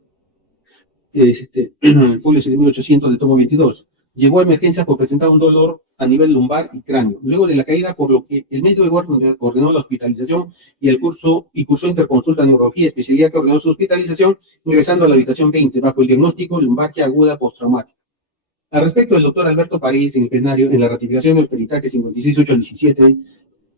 folio 7800 de tomo 22. Llegó a emergencia por presentar un dolor a nivel lumbar y cráneo, luego de la caída, por lo que el médico de guardia ordenó la hospitalización y cursó interconsulta neurología, especialidad que ordenó su hospitalización, ingresando a la habitación 20 bajo el diagnóstico lumbalgia aguda postraumática. Al respecto, el doctor Alberto París, en el plenario, en la ratificación del peritaje 56817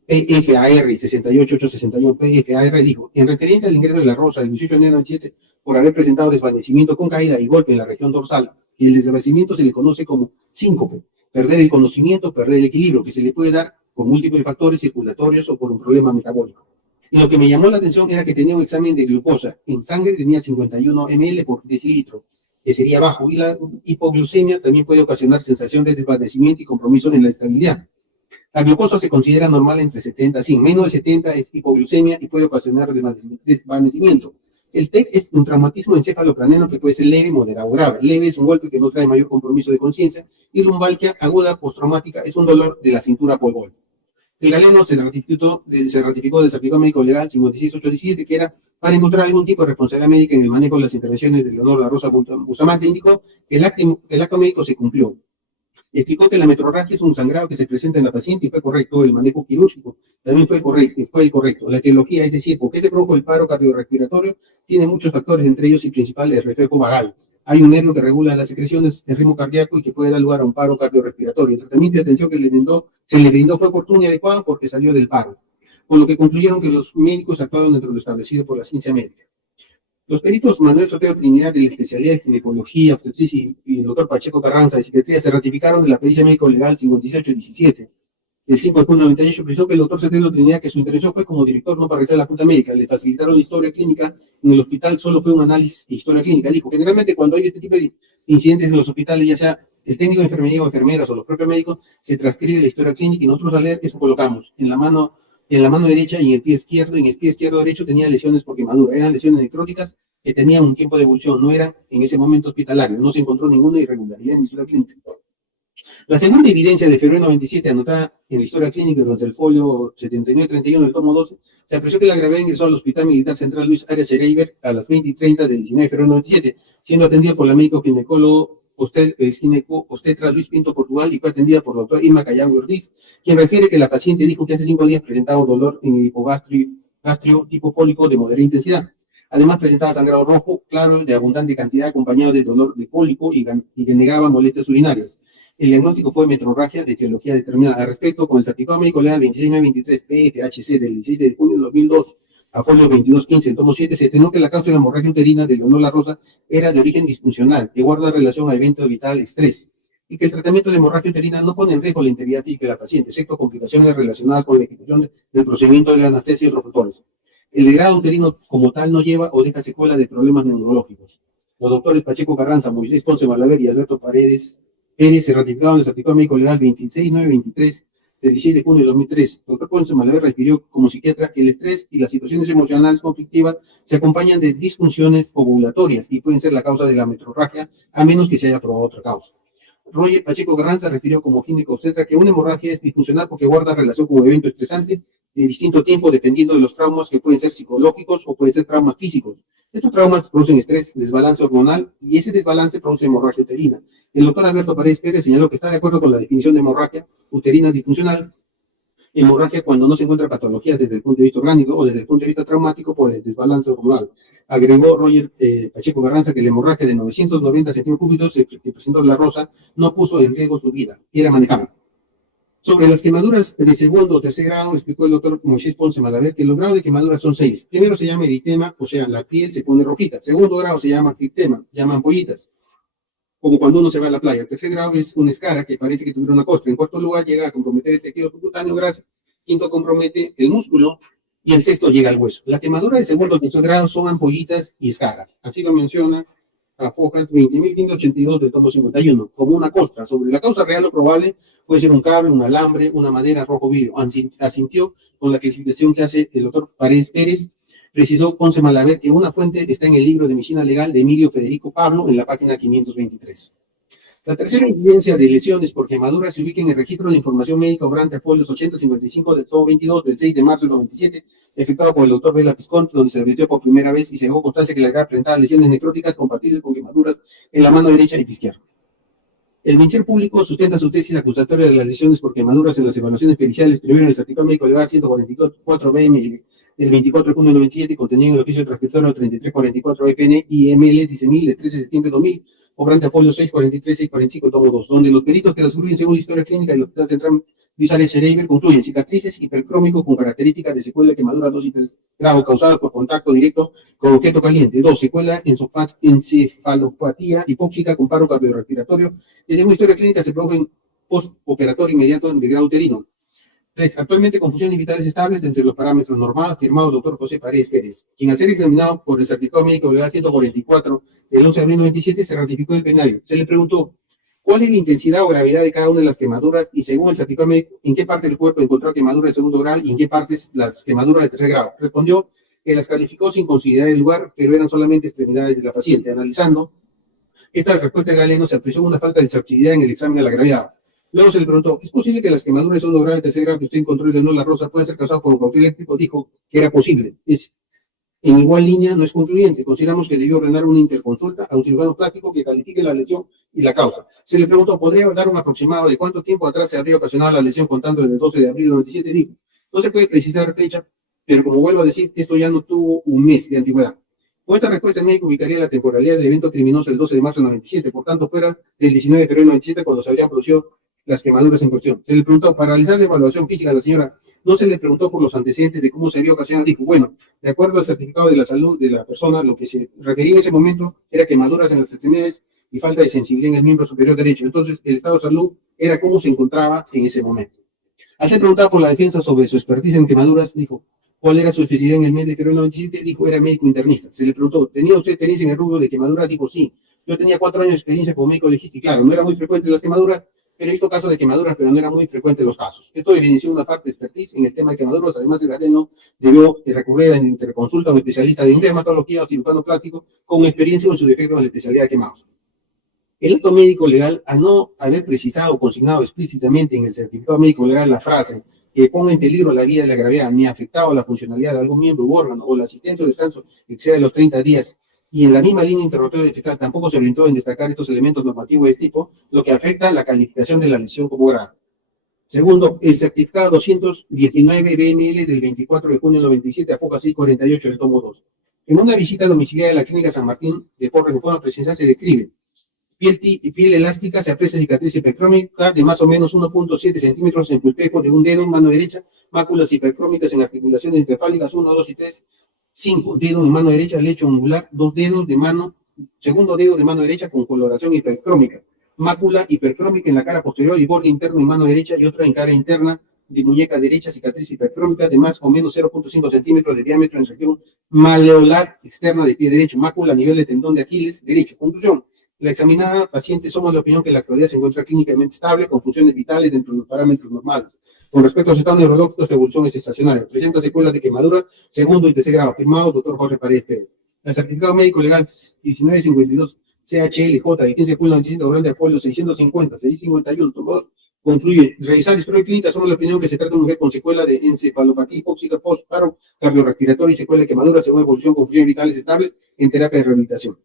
PFAR y 68861 PFAR, dijo: en referente al ingreso de la Rosa el 18 de enero del 7 por haber presentado desvanecimiento con caída y golpe en la región dorsal, y el desvanecimiento se le conoce como síncope, perder el conocimiento, perder el equilibrio, que se le puede dar por múltiples factores circulatorios o por un problema metabólico. Y lo que me llamó la atención era que tenía un examen de glucosa en sangre, tenía 51 ml por decilitro, que sería bajo, y la hipoglucemia también puede ocasionar sensación de desvanecimiento y compromiso en la estabilidad. La glucosa se considera normal entre 70 y 100, menos de 70 es hipoglucemia y puede ocasionar desvanecimiento. El TEC es un traumatismo encefalocraneano que puede ser leve, moderado o grave. Leve es un golpe que no trae mayor compromiso de conciencia, y lumbalgia aguda postraumática es un dolor de la cintura por golpe. El galeno se ratificó del certificado médico legal 56817, que era para encontrar algún tipo de responsabilidad médica en el manejo de las intervenciones de Leonor La Rosa Bustamante. Indicó que el acto médico se cumplió. Explicó que la metrorragia es un sangrado que se presenta en la paciente y fue correcto. El manejo quirúrgico también fue el correcto. La etiología, es decir, por qué se produjo el paro cardiorrespiratorio, tiene muchos factores, entre ellos y principal el reflejo vagal. Hay un nervio que regula las secreciones del ritmo cardíaco y que puede dar lugar a un paro cardiorrespiratorio. El tratamiento de atención que se le brindó fue oportuno y adecuado porque salió del paro, con lo que concluyeron que los médicos actuaron dentro de lo establecido por la ciencia médica. Los peritos Manuel Sotero Trinidad, de la especialidad de ginecología, obstetricia, y el doctor Pacheco Carranza, de psiquiatría, se ratificaron de la pericia médico legal 5817. El 5 de junio de 98 precisó que el doctor Sotero Trinidad, que su intervención fue como director, no para realizar la junta médica, le facilitaron la historia clínica. En el hospital solo fue un análisis de historia clínica. Dijo, generalmente cuando hay este tipo de incidentes en los hospitales, ya sea el técnico de enfermería o enfermeras o los propios médicos, se transcribe la historia clínica y nosotros al leer eso colocamos en la mano derecha y en el pie izquierdo. En el pie izquierdo derecho tenía lesiones por quemadura, eran lesiones necróticas que tenían un tiempo de evolución, no eran en ese momento hospitalarios, no se encontró ninguna irregularidad en la historia clínica. La segunda evidencia de febrero 97, anotada en la historia clínica durante el folio 7931 del tomo 12, se apreció que la gravedad ingresó al Hospital Militar Central Luis Arias Schereiber a las 20:30 del 19 de febrero 97, siendo atendida por la médico ginecólogo obstetra Luis Pinto Portugal, y fue atendida por la doctora Irma Callao Ortiz, quien refiere que la paciente dijo que hace 5 días presentaba un dolor en el hipogastrio tipo cólico de moderada intensidad. Además presentaba sangrado rojo, claro, de abundante cantidad, acompañado de dolor de cólico y que negaba molestias urinarias. El diagnóstico fue metrorragia de etiología determinada. Al respecto, con el certificado médico legal 26923 PFHC del 17 de junio de 2002 a folio 2215, el tomo 7, se determinó que la causa de la hemorragia uterina de Leonor La Rosa era de origen disfuncional, que guarda relación a evento vital estrés, y que el tratamiento de hemorragia uterina no pone en riesgo la integridad física de la paciente, excepto complicaciones relacionadas con la ejecución del procedimiento de la anestesia y otros factores. El degrado uterino como tal no lleva o deja secuela de problemas neurológicos. Los doctores Pacheco Carranza, Moisés Ponce Malaver y Alberto Pérez se ratificaron en el certificado médico legal 26923 del 16 de junio de 2003. El doctor Ponce Malaver refirió como psiquiatra que el estrés y las situaciones emocionales conflictivas se acompañan de disfunciones ovulatorias y pueden ser la causa de la metrorragia, a menos que se haya probado otra causa. Roger Pacheco Carranza refirió como ginecobstetra que una hemorragia es disfuncional porque guarda relación con un evento estresante de distinto tiempo, dependiendo de los traumas, que pueden ser psicológicos o pueden ser traumas físicos. Estos traumas producen estrés, desbalance hormonal, y ese desbalance produce hemorragia uterina. El doctor Alberto Paredes Pérez señaló que está de acuerdo con la definición de hemorragia uterina disfuncional, hemorragia cuando no se encuentra patología desde el punto de vista orgánico o desde el punto de vista traumático por el desbalance hormonal. Agregó Roger Pacheco Carranza que la hemorragia de 990 centímetros cúbicos que presentó La Rosa no puso en riesgo su vida, era manejable. Sobre las quemaduras de segundo o tercer grado, explicó el doctor Moisés Ponce Malaver que los grados de quemaduras son 6. Primero se llama eritema, o sea, la piel se pone rojita. Segundo grado se llama fictema, llaman ampollitas, como cuando uno se va a la playa. El tercer grado es una escara que parece que tuviera una costra. En cuarto lugar llega a comprometer el tejido subcutáneo grasa. Quinto compromete el músculo. Y el sexto llega al hueso. La quemadura de segundo o tercer grado son ampollitas y escaras. Así lo menciona a Fojas 20.182 del tomo 51, como una costra. Sobre la causa real o probable puede ser un cable, un alambre, una madera, rojo vidrio. Asintió con la clasificación que hace el doctor Paredes Pérez. Precisó Ponce Malaver que una fuente está en el libro de Medicina Legal de Emilio Federico Pablo, en la página 523. La tercera incidencia de lesiones por quemaduras se ubica en el registro de información médica obrante a folios 80-55 del tomo 22 del 6 de marzo del 97, efectuado por el doctor Vela Piscón, donde se advirtió por primera vez y se dejó constancia que la grave presentaba lesiones necróticas compatibles con quemaduras en la mano derecha y pie izquierdo. El Ministerio Público sustenta su tesis acusatoria de las lesiones por quemaduras en las evaluaciones periciales, primero en el certificado médico legal 144 BM del 24 de junio del 97, contenido en el oficio transcriptorio 3344 EPN y ML 10.000 de 13 de septiembre de 2000, obrante a folio 643 y 45, tomo 2, donde los peritos que las concluyen según la historia clínica del Hospital Central Luis Arias Schereiber concluyen cicatrices hipercrómico con características de secuela de quemadura 2 y 3 grados causadas por contacto directo con objeto caliente. 2. Secuela encefalopatía hipóxica con paro cardiorrespiratorio, que según historia clínica se produjo en postoperatorio inmediato en el grado uterino. 3. Actualmente con funciones vitales estables entre los parámetros normales, firmado el doctor José Paredes Pérez, quien al ser examinado por el certificado médico legal 144 del 11 de abril de 97 se ratificó el penario. Se le preguntó cuál es la intensidad o gravedad de cada una de las quemaduras y según el certificado médico en qué parte del cuerpo encontró quemaduras de segundo grado y en qué partes las quemaduras de tercer grado. Respondió que las calificó sin considerar el lugar, pero eran solamente extremidades de la paciente. Analizando esta respuesta de Galeno, se apreció una falta de exacticidad en el examen de la gravedad. Luego se le preguntó, ¿es posible que las quemaduras de segundo grado y tercer grado que usted encontró en La Rosa puedan ser causadas por un cautel eléctrico? Dijo que era posible. En igual línea no es concluyente. Consideramos que debió ordenar una interconsulta a un cirujano plástico que califique la lesión y la causa. Se le preguntó, ¿podría dar un aproximado de cuánto tiempo atrás se habría ocasionado la lesión contando desde el 12 de abril del 97? Dijo, no se puede precisar fecha, pero como vuelvo a decir, esto ya no tuvo un mes de antigüedad. Con esta respuesta, el médico ubicaría la temporalidad del evento criminoso el 12 de marzo del 97, por tanto, fuera del 19 de febrero del 97, cuando se habrían producido las quemaduras en cuestión. Se le preguntó, para realizar la evaluación física a la señora, no se le preguntó por los antecedentes de cómo se había ocasionado. Dijo, bueno, de acuerdo al certificado de la salud de la persona, lo que se refería en ese momento era quemaduras en las extremidades y falta de sensibilidad en el miembro superior derecho. Entonces, el estado de salud era cómo se encontraba en ese momento. Al ser preguntado por la defensa sobre su expertise en quemaduras, dijo, ¿cuál era su especialidad en el mes de febrero del 97? Dijo, era médico internista. Se le preguntó, ¿tenía usted experiencia en el rubro de quemaduras? Dijo, sí. Yo tenía 4 años de experiencia como médico legista y claro, no era muy frecuente las quemaduras, pero he visto casos de quemaduras, pero no era muy frecuente los casos. Esto evidenció una parte de expertise en el tema de quemaduras. Además, el ADENO debió recurrir a la interconsulta a un especialista de dermatología o cirujano plástico con experiencia o en su defecto en la especialidad de quemados. El acto médico legal, a no haber precisado o consignado explícitamente en el certificado médico legal la frase que ponga en peligro la vida de la gravedad, ni afectado a la funcionalidad de algún miembro u órgano, o la asistencia o descanso exceda de los 30 días, y en la misma línea interrogatoria fiscal tampoco se orientó en destacar estos elementos normativos de este tipo, lo que afecta la calificación de la lesión como grave. Segundo, el certificado 219 BNL del 24 de junio del 97, AFOCA 648 del tomo 2. En una visita domiciliaria de la clínica San Martín de Porres, en forma presencial, se describe piel elástica, se aprecia cicatriz hipercrómica de más o menos 1.7 centímetros en pulpejo de un dedo, mano derecha, máculas hipercrómicas en articulaciones interfálicas 1, 2 y 3, 5 dedos en mano derecha, lecho angular, 2 dedos de mano, segundo dedo de mano derecha con coloración hipercrómica, mácula hipercrómica en la cara posterior y borde interno en mano derecha y otra en cara interna de muñeca derecha, cicatriz hipercrómica de más o menos 0.5 centímetros de diámetro en región maleolar externa de pie derecho, mácula a nivel de tendón de Aquiles derecho. Conclusión. La examinada paciente somos de opinión que en la actualidad se encuentra clínicamente estable, con funciones vitales dentro de los parámetros normales. Con respecto a su estado neurológico, su evolución es estacionaria. Presenta secuelas de quemadura, segundo y tercer grado. Firmado, doctor Jorge Paredes Pérez. El certificado médico legal 1952 CHLJ, del 15 de julio de 1997, oral de folio 650, 651, tomo 2, concluye, revisar historia clínica, somos de opinión que se trata de una mujer con secuela de encefalopatía hipóxica, post-paro, cardiorrespiratoria y secuela de quemadura, según evolución con funciones vitales estables en terapia de rehabilitación.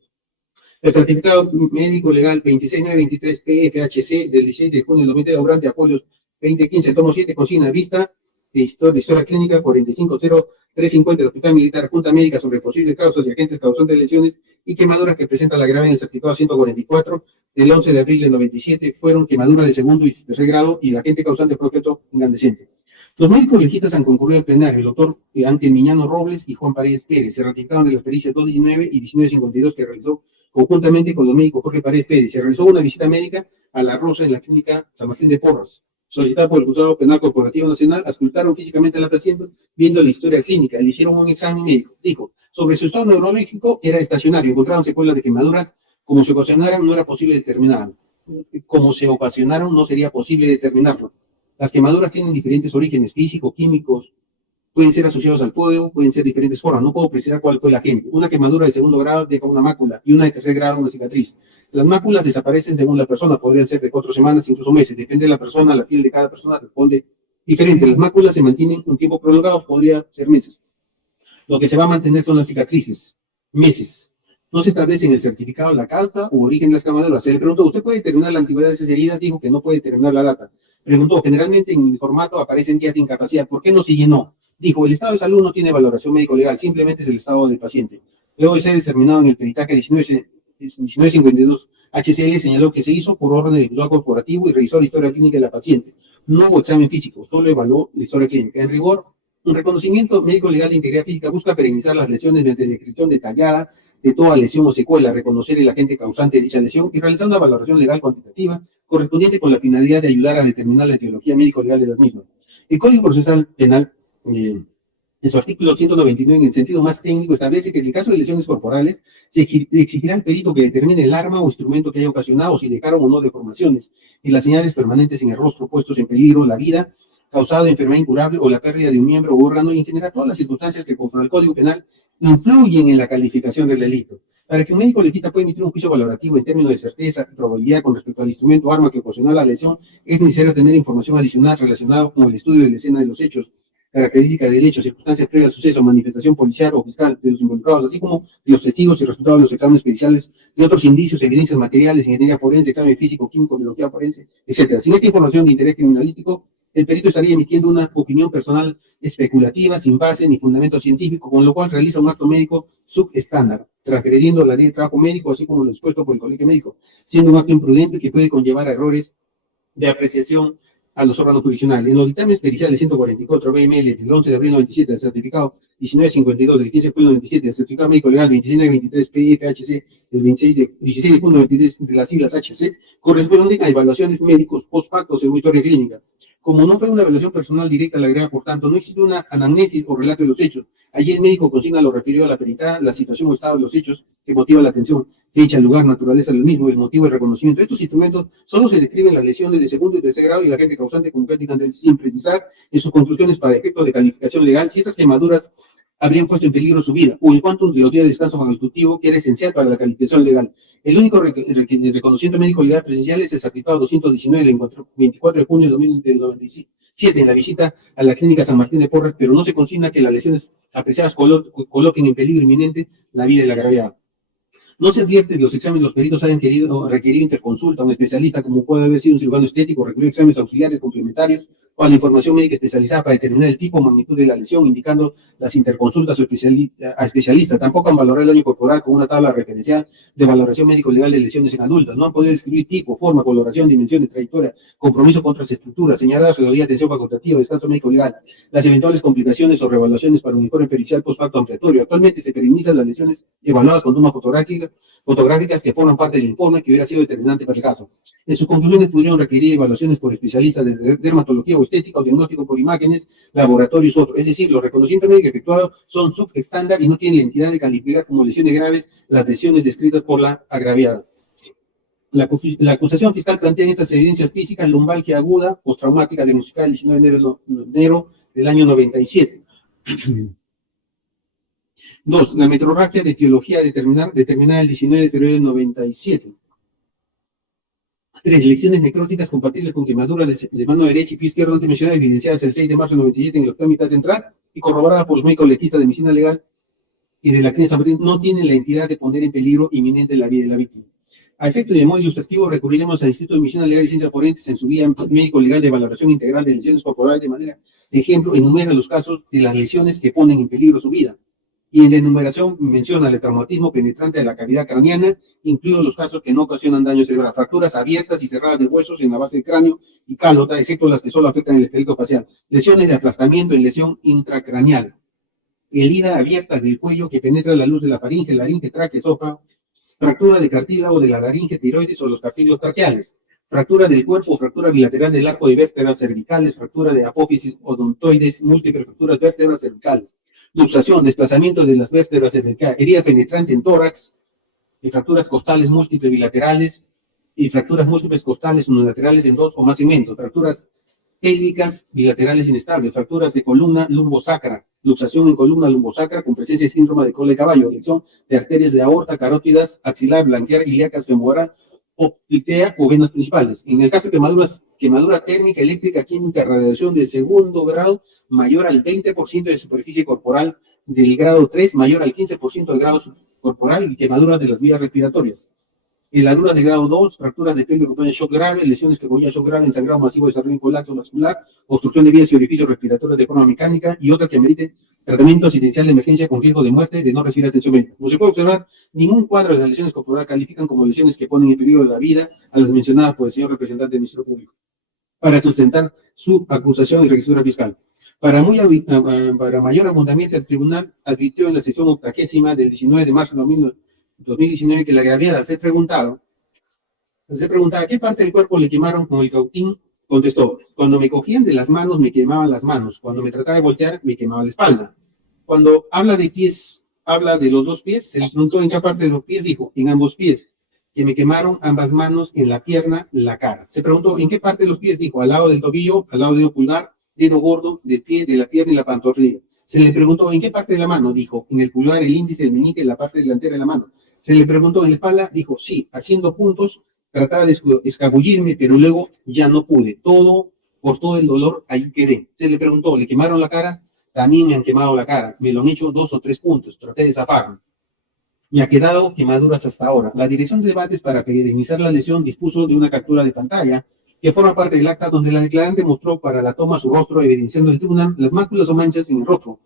El certificado médico legal 26923 PFHC del 16 de junio del 2020, obrante a folios 2015, tomo 7, consigna vista de historia clínica 450350 del Hospital Militar, Junta Médica sobre posibles causas y agentes causantes de lesiones y quemaduras que presenta la grave en el certificado 144 del 11 de abril del 97, fueron quemaduras de segundo y tercer grado y el agente causante fue objeto incandescente. Los médicos legistas han concurrido al plenario, el doctor Ángel Miñano Robles y Juan Paredes Pérez. Se ratificaron de las pericias 219 y 1952 que realizó conjuntamente con los médicos Jorge Paredes Pérez. Se realizó una visita médica a La Rosa en la clínica San Martín de Porras, solicitada por el Juzgado Penal Corporativo Nacional. Auscultaron físicamente a la paciente viendo la historia clínica, le hicieron un examen médico. Dijo, sobre su estado neurológico era estacionario, encontraron secuelas de quemaduras, como se ocasionaron no era posible determinar. Como se ocasionaron no sería posible determinarlo. Las quemaduras tienen diferentes orígenes físicos, químicos, pueden ser asociados al fuego, pueden ser diferentes formas. No puedo precisar cuál fue la agente. Una quemadura de segundo grado deja una mácula y una de tercer grado una cicatriz. Las máculas desaparecen según la persona, podrían ser de 4 semanas, incluso meses. Depende de la persona, la piel de cada persona responde diferente. Las máculas se mantienen un tiempo prolongado, podría ser meses. Lo que se va a mantener son las cicatrices, meses. No se establece en el certificado la causa u origen de las quemaduras. Se le preguntó, ¿usted puede determinar la antigüedad de esas heridas? Dijo que no puede determinar la data. Preguntó, generalmente en el formato aparecen días de incapacidad. ¿Por qué no se llenó? Dijo, el estado de salud no tiene valoración médico-legal, simplemente es el estado del paciente. Luego de ser determinado en el peritaje 1952, HCL señaló que se hizo por orden del juzgado corporativo y revisó la historia clínica de la paciente. No hubo examen físico, solo evaluó la historia clínica. En rigor, un reconocimiento médico-legal de integridad física busca perenizar las lesiones mediante descripción detallada de toda lesión o secuela, reconocer el agente causante de dicha lesión y realizar una valoración legal cuantitativa correspondiente con la finalidad de ayudar a determinar la etiología médico-legal de las mismas. El Código Procesal Penal, en su artículo 199, en el sentido más técnico, establece que en el caso de lesiones corporales se exigirá al perito que determine el arma o instrumento que haya ocasionado, si dejaron o no deformaciones, y las señales permanentes en el rostro puestos en peligro, la vida causada de enfermedad incurable o la pérdida de un miembro u órgano, y en general todas las circunstancias que conforme al Código Penal influyen en la calificación del delito. Para que un médico legista pueda emitir un juicio valorativo en términos de certeza y probabilidad con respecto al instrumento o arma que ocasionó la lesión, es necesario tener información adicional relacionada con el estudio de la escena de los hechos, características del hecho, circunstancias previas al suceso, manifestación policial o fiscal de los involucrados, así como de los testigos y resultados de los exámenes periciales y otros indicios, evidencias materiales, ingeniería forense, examen físico, químico, biología forense, etc. Sin esta información de interés criminalístico, el perito estaría emitiendo una opinión personal especulativa, sin base ni fundamento científico, con lo cual realiza un acto médico subestándar, transgrediendo la ley de trabajo médico, así como lo dispuesto por el colegio médico, siendo un acto imprudente que puede conllevar a errores de apreciación a los órganos jurisdiccionales. En los dictámenes periciales 144 BML del 11 de abril 97, el certificado 1952 del 15 de julio 97, el certificado médico legal 2923 PFHC del 16 de junio 93 de las siglas HC, corresponden a evaluaciones médicos post facto según historia clínica. Como no fue una evaluación personal directa a la agregada, por tanto, no existe una anamnesis o relato de los hechos. Allí el médico consigna lo referido a la peritada, la situación o estado de los hechos que motiva la atención, fecha, lugar, naturaleza del mismo, el motivo de reconocimiento. Estos instrumentos solo se describen las lesiones de segundo y tercer grado y la agente causante como prácticamente sin precisar en sus conclusiones para efectos de calificación legal si estas quemaduras habrían puesto en peligro su vida, o el quantum de los días de descanso facultativo que era esencial para la calificación legal. El único reconocimiento médico legal presencial es el certificado 219 del 24 de junio de 2097 en la visita a la clínica San Martín de Porres, pero no se consigna que las lesiones apreciadas coloquen en peligro inminente la vida de la agraviada. No se advierte que los exámenes los peritos hayan requerido interconsulta a un especialista, como puede haber sido un cirujano estético, requirió exámenes auxiliares complementarios o a la información médica especializada para determinar el tipo o magnitud de la lesión, indicando las interconsultas a especialistas. Tampoco han valorado el daño corporal con una tabla referencial de valoración médico-legal de lesiones en adultos. No han podido describir tipo, forma, coloración, dimensiones, trayectoria, compromiso con otras estructuras, señaladas en la guía de atención facultativa, descanso médico-legal, las eventuales complicaciones o revaluaciones para un informe pericial post facto ampliatorio. Actualmente se periodizan las lesiones evaluadas con tomas fotográficas que forman parte del informe que hubiera sido determinante para el caso. En sus conclusiones pudieron requerir evaluaciones por especialistas de dermatología o estética o diagnóstico por imágenes, laboratorios u otros. Es decir, los reconocimientos médicos efectuados son subestándar y no tienen la entidad de calificar como lesiones graves las lesiones descritas por la agraviada. La acusación fiscal plantea en estas evidencias físicas lumbalgia aguda postraumática diagnosticada el 19 de enero del año 97. 2. La metrorragia de etiología determinada el 19 de febrero del 97. 3. Lesiones necróticas compatibles con quemaduras de mano derecha y pie izquierdo antes mencionadas, evidenciadas el 6 de marzo del 97 en el octavo mitad central y corroboradas por los médicos legistas de medicina legal y de la clínica San Martín, no tienen la entidad de poner en peligro inminente la vida de la víctima. A efecto y de modo ilustrativo, recurriremos al Instituto de Medicina Legal y Ciencias Forenses en su guía médico legal de valoración integral de lesiones corporales de manera de ejemplo, enumera los casos de las lesiones que ponen en peligro su vida. Y en la enumeración menciona el traumatismo penetrante de la cavidad craneana, incluidos los casos que no ocasionan daño cerebral, fracturas abiertas y cerradas de huesos en la base del cráneo y cálota, excepto las que solo afectan el esqueleto facial, lesiones de aplastamiento en lesión intracraneal, herida abierta del cuello que penetra la luz de la faringe, laringe, tráquea, esófago, fractura de cartílago de la laringe, tiroides o los cartílagos traqueales, fractura del cuerpo o fractura bilateral del arco de vértebras cervicales, fractura de apófisis odontoides, múltiples fracturas vértebras cervicales, luxación, desplazamiento de las vértebras cervicales, herida penetrante en tórax, y fracturas costales múltiples bilaterales y fracturas múltiples costales unilaterales en 2 o más segmentos, fracturas pélvicas bilaterales inestables, fracturas de columna lumbosacra, luxación en columna lumbosacra con presencia de síndrome de cola de caballo, lección de arterias de aorta, carótidas, axilar, blanquear, ilíacas, femoral, opticea o venas principales. En el caso de quemadura térmica, eléctrica, química, radiación de segundo grado, mayor al 20% de superficie corporal del grado 3, mayor al 15% del grado corporal y quemaduras de las vías respiratorias. Heladuras de grado 2, fracturas de pelvis con shock grave, lesiones que con shock grave, ensangrado masivo, desarrollo colapso vascular, obstrucción de vías y orificios respiratorios de forma mecánica y otras que ameriten tratamiento asistencial de emergencia con riesgo de muerte de no recibir atención médica. Como se puede observar, ningún cuadro de las lesiones corporales califican como lesiones que ponen en peligro la vida a las mencionadas por el señor representante del Ministerio Público para sustentar su acusación y registratura fiscal. Para mayor abundamiento, el tribunal advirtió en la sesión 80 del 19 de marzo de 2019 que la agraviada se preguntaba ¿qué parte del cuerpo le quemaron con el cautín? Contestó, cuando me cogían de las manos me quemaban las manos, cuando me trataba de voltear me quemaba la espalda. Cuando habla de pies, habla de los dos pies, se le preguntó en qué parte de los pies, dijo, en ambos pies, que me quemaron ambas manos, en la pierna, la cara. Se preguntó en qué parte de los pies, dijo, al lado del tobillo, al lado del dedo pulgar, dedo gordo, del pie, de la pierna y la pantorrilla. Se le preguntó en qué parte de la mano, dijo, en el pulgar, el índice, el meñique, la parte delantera de la mano. Se le preguntó en la espalda, dijo, sí, haciendo puntos, trataba de escabullirme, pero luego ya no pude. Por todo el dolor, ahí quedé. Se le preguntó, ¿le quemaron la cara? También me han quemado la cara. Me lo han hecho 2 o 3 puntos. Traté de zafarme. Me ha quedado quemaduras hasta ahora. La Dirección de Debates, para minimizar la lesión, dispuso de una captura de pantalla que forma parte del acta donde la declarante mostró para la toma su rostro, evidenciando el tribunal las máculas o manchas en el rostro.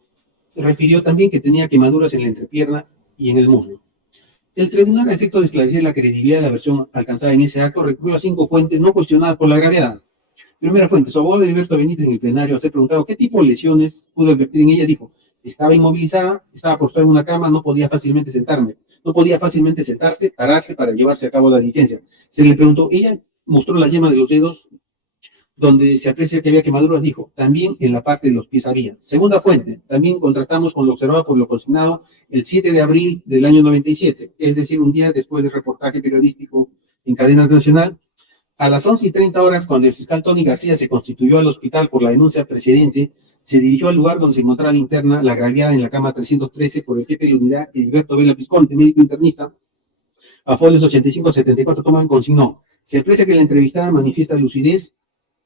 Refirió también que tenía quemaduras en la entrepierna y en el muslo. El tribunal, a efecto de esclarecer la credibilidad de la versión alcanzada en ese acto, recurrió a 5 fuentes no cuestionadas por la gravedad. Primera fuente, su abogado Heriberto Benítez en el plenario, al ser preguntado qué tipo de lesiones pudo advertir en ella, dijo, estaba inmovilizada, estaba acostada en una cama, no podía fácilmente sentarse, pararse para llevarse a cabo la diligencia. Se le preguntó, ella mostró la yema de los dedos donde se aprecia que había quemaduras, dijo, también en la parte de los pies había. Segunda fuente, también contrastamos con lo observado por lo consignado el 7 de abril del año 97, es decir, un día después del reportaje periodístico en cadena nacional. A las 11:30 cuando el fiscal Tony García se constituyó al hospital por la denuncia precedente, se dirigió al lugar donde se encontraba la interna, la agraviada en la cama 313 por el jefe de la unidad, Heriberto Vela Pisconte, médico internista. A folios 85-74 toman consignó. Se aprecia que la entrevistada manifiesta lucidez,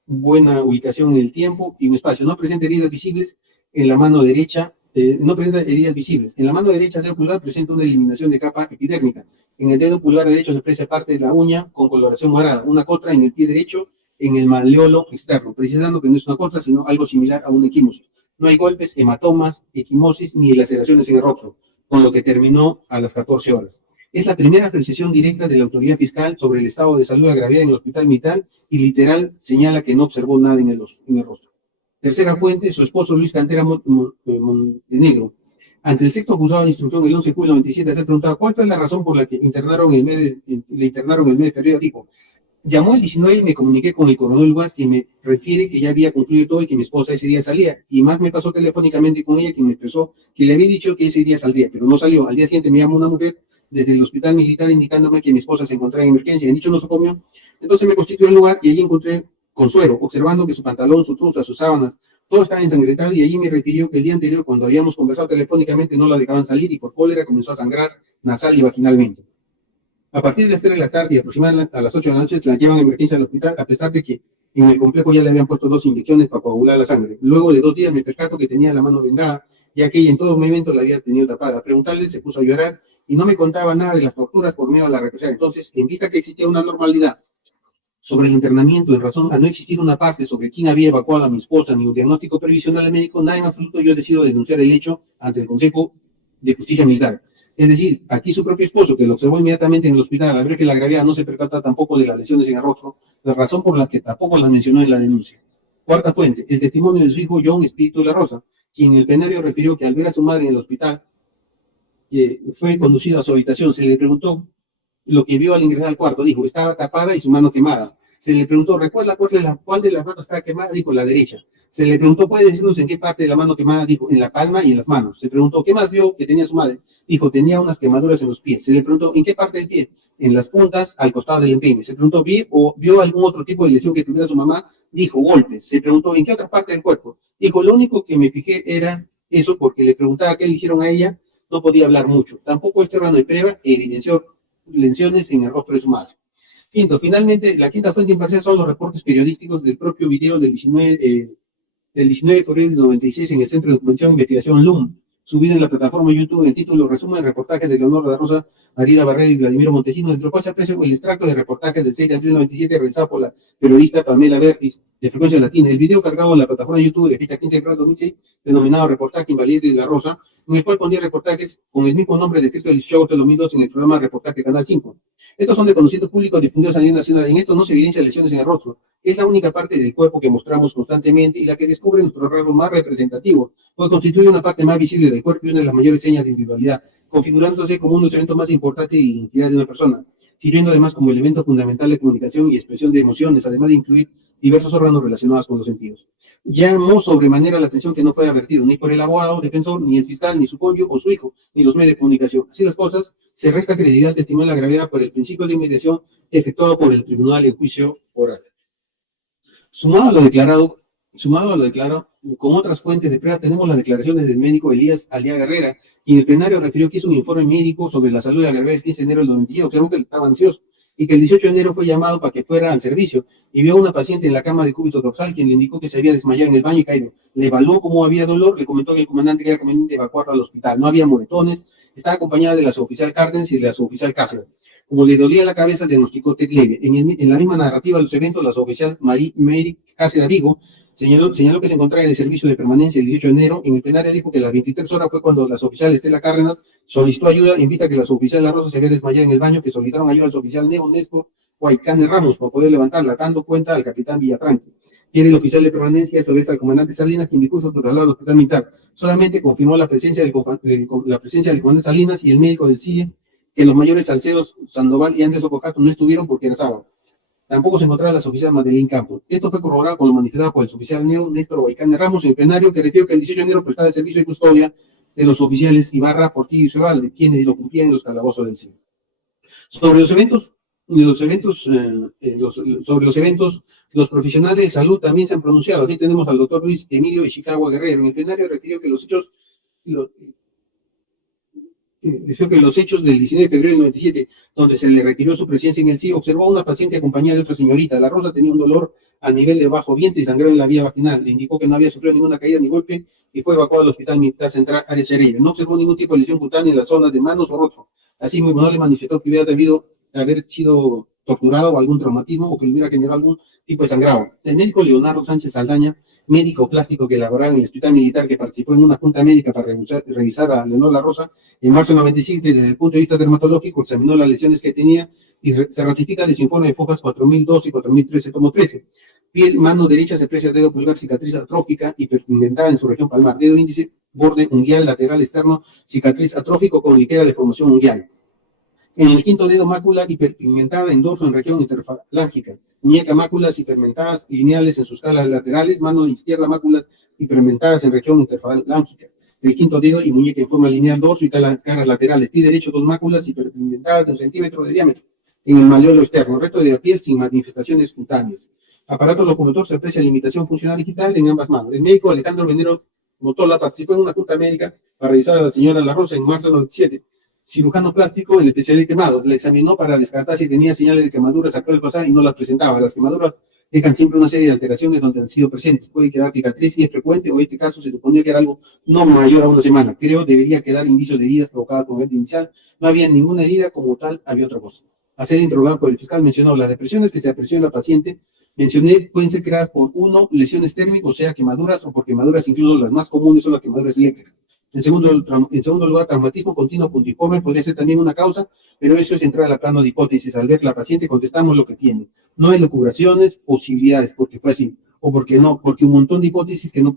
buena ubicación en el tiempo y un espacio. No presenta heridas visibles en la mano derecha. No presenta heridas visibles. En la mano derecha, el dedo pulgar presenta una eliminación de capa epidérmica. En el dedo pulgar derecho se aprecia parte de la uña con coloración morada. Una costra en el pie derecho, en el maleolo externo, precisando que no es una costra, sino algo similar a una equimosis. No hay golpes, hematomas, equimosis ni laceraciones en el rostro, con lo que terminó a las 14 horas. Es la primera apreciación directa de la autoridad fiscal sobre el estado de salud agraviada en el hospital militar y literal señala que no observó nada en el rostro. Tercera fuente, su esposo Luis Cantera Montenegro. Ante el sexto juzgado de instrucción el 11 de julio de 97 se preguntaba cuál fue la razón por la que le internaron el mes de febrero. Dijo, llamó el 19 y me comuniqué con el coronel Guas, que me refiere que ya había concluido todo y que mi esposa ese día salía. Y más me pasó telefónicamente con ella, quien me expresó que le había dicho que ese día saldría, pero no salió. Al día siguiente me llamó una mujer desde el hospital militar indicándome que mi esposa se encontraba en emergencia. En dicho nosocomio, entonces me constituí al lugar y allí encontré Consuelo, observando que su pantalón, su truza, sus sábanas, todo estaba ensangrentado y allí me refirió que el día anterior, cuando habíamos conversado telefónicamente, no la dejaban salir y por cólera comenzó a sangrar nasal y vaginalmente. A partir de las 3 de la tarde y aproximadamente a las 8 de la noche la llevan a emergencia al hospital, a pesar de que en el complejo ya le habían puesto 2 inyecciones para coagular la sangre. Luego de 2 días me percato que tenía la mano vendada, ya que ella en todo momento la había tenido tapada. A preguntarle se puso a llorar y no me contaba nada de las torturas por miedo a la represión. Entonces, en vista que existía una normalidad sobre el internamiento en razón a no existir una parte sobre quién había evacuado a mi esposa ni un diagnóstico previsional del médico, nada en absoluto, yo decido denunciar el hecho ante el Consejo de Justicia Militar. Es decir, aquí su propio esposo, que lo observó inmediatamente en el hospital, al ver que la agraviada no se percata tampoco de las lesiones en el rostro, la razón por la que tampoco las mencionó en la denuncia. Cuarta fuente, el testimonio de su hijo John Espíritu de la Rosa, quien en el plenario refirió que al ver a su madre en el hospital, fue conducido a su habitación. Se le preguntó lo que vio al ingresar al cuarto. Dijo, estaba tapada y su mano quemada. Se le preguntó, ¿recuerda cuál de las manos estaba quemada? Dijo, la derecha. Se le preguntó, ¿puede decirnos en qué parte de la mano quemada? Dijo, en la palma y en las manos. Se preguntó, ¿qué más vio que tenía su madre? Dijo, tenía unas quemaduras en los pies. Se le preguntó, ¿en qué parte del pie? En las puntas, al costado del empeine. Se preguntó, ¿vio algún otro tipo de lesión que tuviera su mamá? Dijo, golpes. Se preguntó, ¿en qué otra parte del cuerpo? Dijo, lo único que me fijé era eso, porque le preguntaba qué le hicieron a ella. No podía hablar mucho. Tampoco este órgano de prueba evidenció lesiones en el rostro de su madre. Quinto, finalmente, la quinta fuente imparcial son los reportes periodísticos del propio video del 19 de febrero del 96 en el Centro de Documentación e Investigación LUM, subido en la plataforma YouTube en el título Resumen de reportajes de Leonor de la Rosa, Arida Barrera y Vladimiro Montesinos, dentro del cual se aprecia el extracto de reportajes del 6 de abril del 97 realizado por la periodista Pamela Bertis de Frecuencia Latina. El video cargado en la plataforma YouTube de fecha 15 de febrero de 2006, denominado Reportaje Invalidez de la Rosa, en el cual contiene reportajes con el mismo nombre descrito el 18 de agosto de 2002 en el programa Reportaje Canal 5. Estos son de conocimiento público difundidos a nivel nacional. En esto no se evidencian lesiones en el rostro. Es la única parte del cuerpo que mostramos constantemente y la que descubre nuestros rasgos más representativos, pues constituye una parte más visible del cuerpo y una de las mayores señas de individualidad, configurándose como uno de los elementos más importantes de identidad de una persona, sirviendo además como elemento fundamental de comunicación y expresión de emociones, además de incluir diversos órganos relacionados con los sentidos. Llamó sobremanera la atención que no fue advertido ni por el abogado defensor, ni el fiscal, ni su cónyuge o su hijo, ni los medios de comunicación. Así las cosas, se resta credibilidad al testimonio de la gravedad por el principio de inmediación efectuado por el tribunal en juicio oral. Sumado a lo declarado Sumado a lo declarado, con otras fuentes de prueba, tenemos las declaraciones del médico Elías Aliaga Herrera, y en el plenario refirió que hizo un informe médico sobre la salud de Agarrera el 15 de enero del 97, observó que estaba ansioso, y que el 18 de enero fue llamado para que fuera al servicio, y vio a una paciente en la cama de cúbito dorsal, quien le indicó que se había desmayado en el baño y caído. Le evaluó cómo había dolor, le comentó que el comandante que era conveniente evacuarlo al hospital. No había moretones, estaba acompañada de la suboficial Cárdenas y de la suboficial Cáceres. Como le dolía la cabeza, diagnosticó TEC leve. En la misma narrativa de los eventos, la suboficial Mary Cáceres Vigo señaló que se encontraba en el servicio de permanencia el 18 de enero. En el plenario dijo que a las 23 horas fue cuando la suboficial Estela Cárdenas solicitó ayuda, invita a que la suboficial La Rosa se había desmayado en el baño, que solicitaron ayuda al suboficial Neo Néstor Huaycane Ramos para poder levantarla, dando cuenta al capitán Villafranco. Quiere el oficial de permanencia, eso es al comandante Salinas, quien dispuso su traslado al hospital militar. Solamente confirmó la presencia del comandante Salinas y el médico del CIE, que los mayores Salcedos, Sandoval y Andrés Ococato no estuvieron porque era sábado. Tampoco se encontraba la suboficial Madeline Campos. Esto fue corroborado con lo manifestado por el suboficial Neo Néstor Huaycane Ramos en el plenario, que refirió que el 18 de enero prestaba el servicio de custodia de los oficiales Ibarra, Portillo y Cebalde, quienes lo cumplían en los calabozos del CIE. Sobre los eventos, los profesionales de salud también se han pronunciado. Aquí tenemos al doctor Luis Emilio Ishikawa Guerrero. En el plenario refirió que los hechos del 19 de febrero del 97, donde se le requirió su presencia en el CIE, observó a una paciente acompañada de otra señorita. La Rosa tenía un dolor a nivel de bajo vientre y sangrado en la vía vaginal. Le indicó que no había sufrido ninguna caída ni golpe y fue evacuado al Hospital Militar Central Área Cerilla. No observó ningún tipo de lesión cutánea en las zonas de manos o rostro. Así mismo no le manifestó que hubiera debido haber sido torturado o algún traumatismo o que le hubiera generado algún tipo de sangrado. El médico Leonardo Sánchez Saldaña, médico plástico que laboraba en el Hospital Militar, que participó en una junta médica para revisar a Leonor La Rosa, en marzo del 97, desde el punto de vista dermatológico, examinó las lesiones que tenía y se ratifica de su informe de Fojas 4002 y 4013, tomo 13. Piel, mano derecha, se aprecia dedo pulgar, cicatriz atrófica hiperpigmentada en su región palmar. Dedo índice, borde unguial lateral externo, cicatriz atrófico con ligera deformación unguial. En el quinto dedo, mácula hiperpigmentada en dorso en región interfalángica. Muñeca, máculas hiperpigmentadas lineales en sus caras laterales. Mano izquierda, máculas hiperpigmentadas en región interfalángica. El quinto dedo y muñeca en forma lineal, dorso y caras laterales. Pie derecho, 2 máculas hiperpigmentadas de 1 centímetro de diámetro en el malleolo externo. El resto de la piel sin manifestaciones cutáneas. Aparato locomotor, se aprecia limitación funcional digital en ambas manos. El médico Alejandro Venero Motola participó en una junta médica para revisar a la señora La Rosa en marzo del 97. Cirujano plástico en la especialidad de quemados. La examinó para descartar si tenía señales de quemaduras actuales pasadas y no las presentaba. Las quemaduras dejan siempre una serie de alteraciones donde han sido presentes. Puede quedar cicatriz y es frecuente, o en este caso se suponía que era algo no mayor a una semana. Creo debería quedar indicios de heridas provocadas por evento inicial. No había ninguna herida como tal, había otra cosa. A ser interrogado por el fiscal mencionó las depresiones que se apreció en la paciente. Mencioné, pueden ser creadas por lesiones térmicas, o sea, quemaduras, o por quemaduras, incluso las más comunes son las quemaduras eléctricas. En segundo lugar, traumatismo continuo puntiforme podría ser también una causa, pero eso es entrar al plano de hipótesis. Al ver la paciente contestamos lo que tiene. No hay lucubraciones, posibilidades, porque fue así, o porque no, porque un montón de hipótesis que no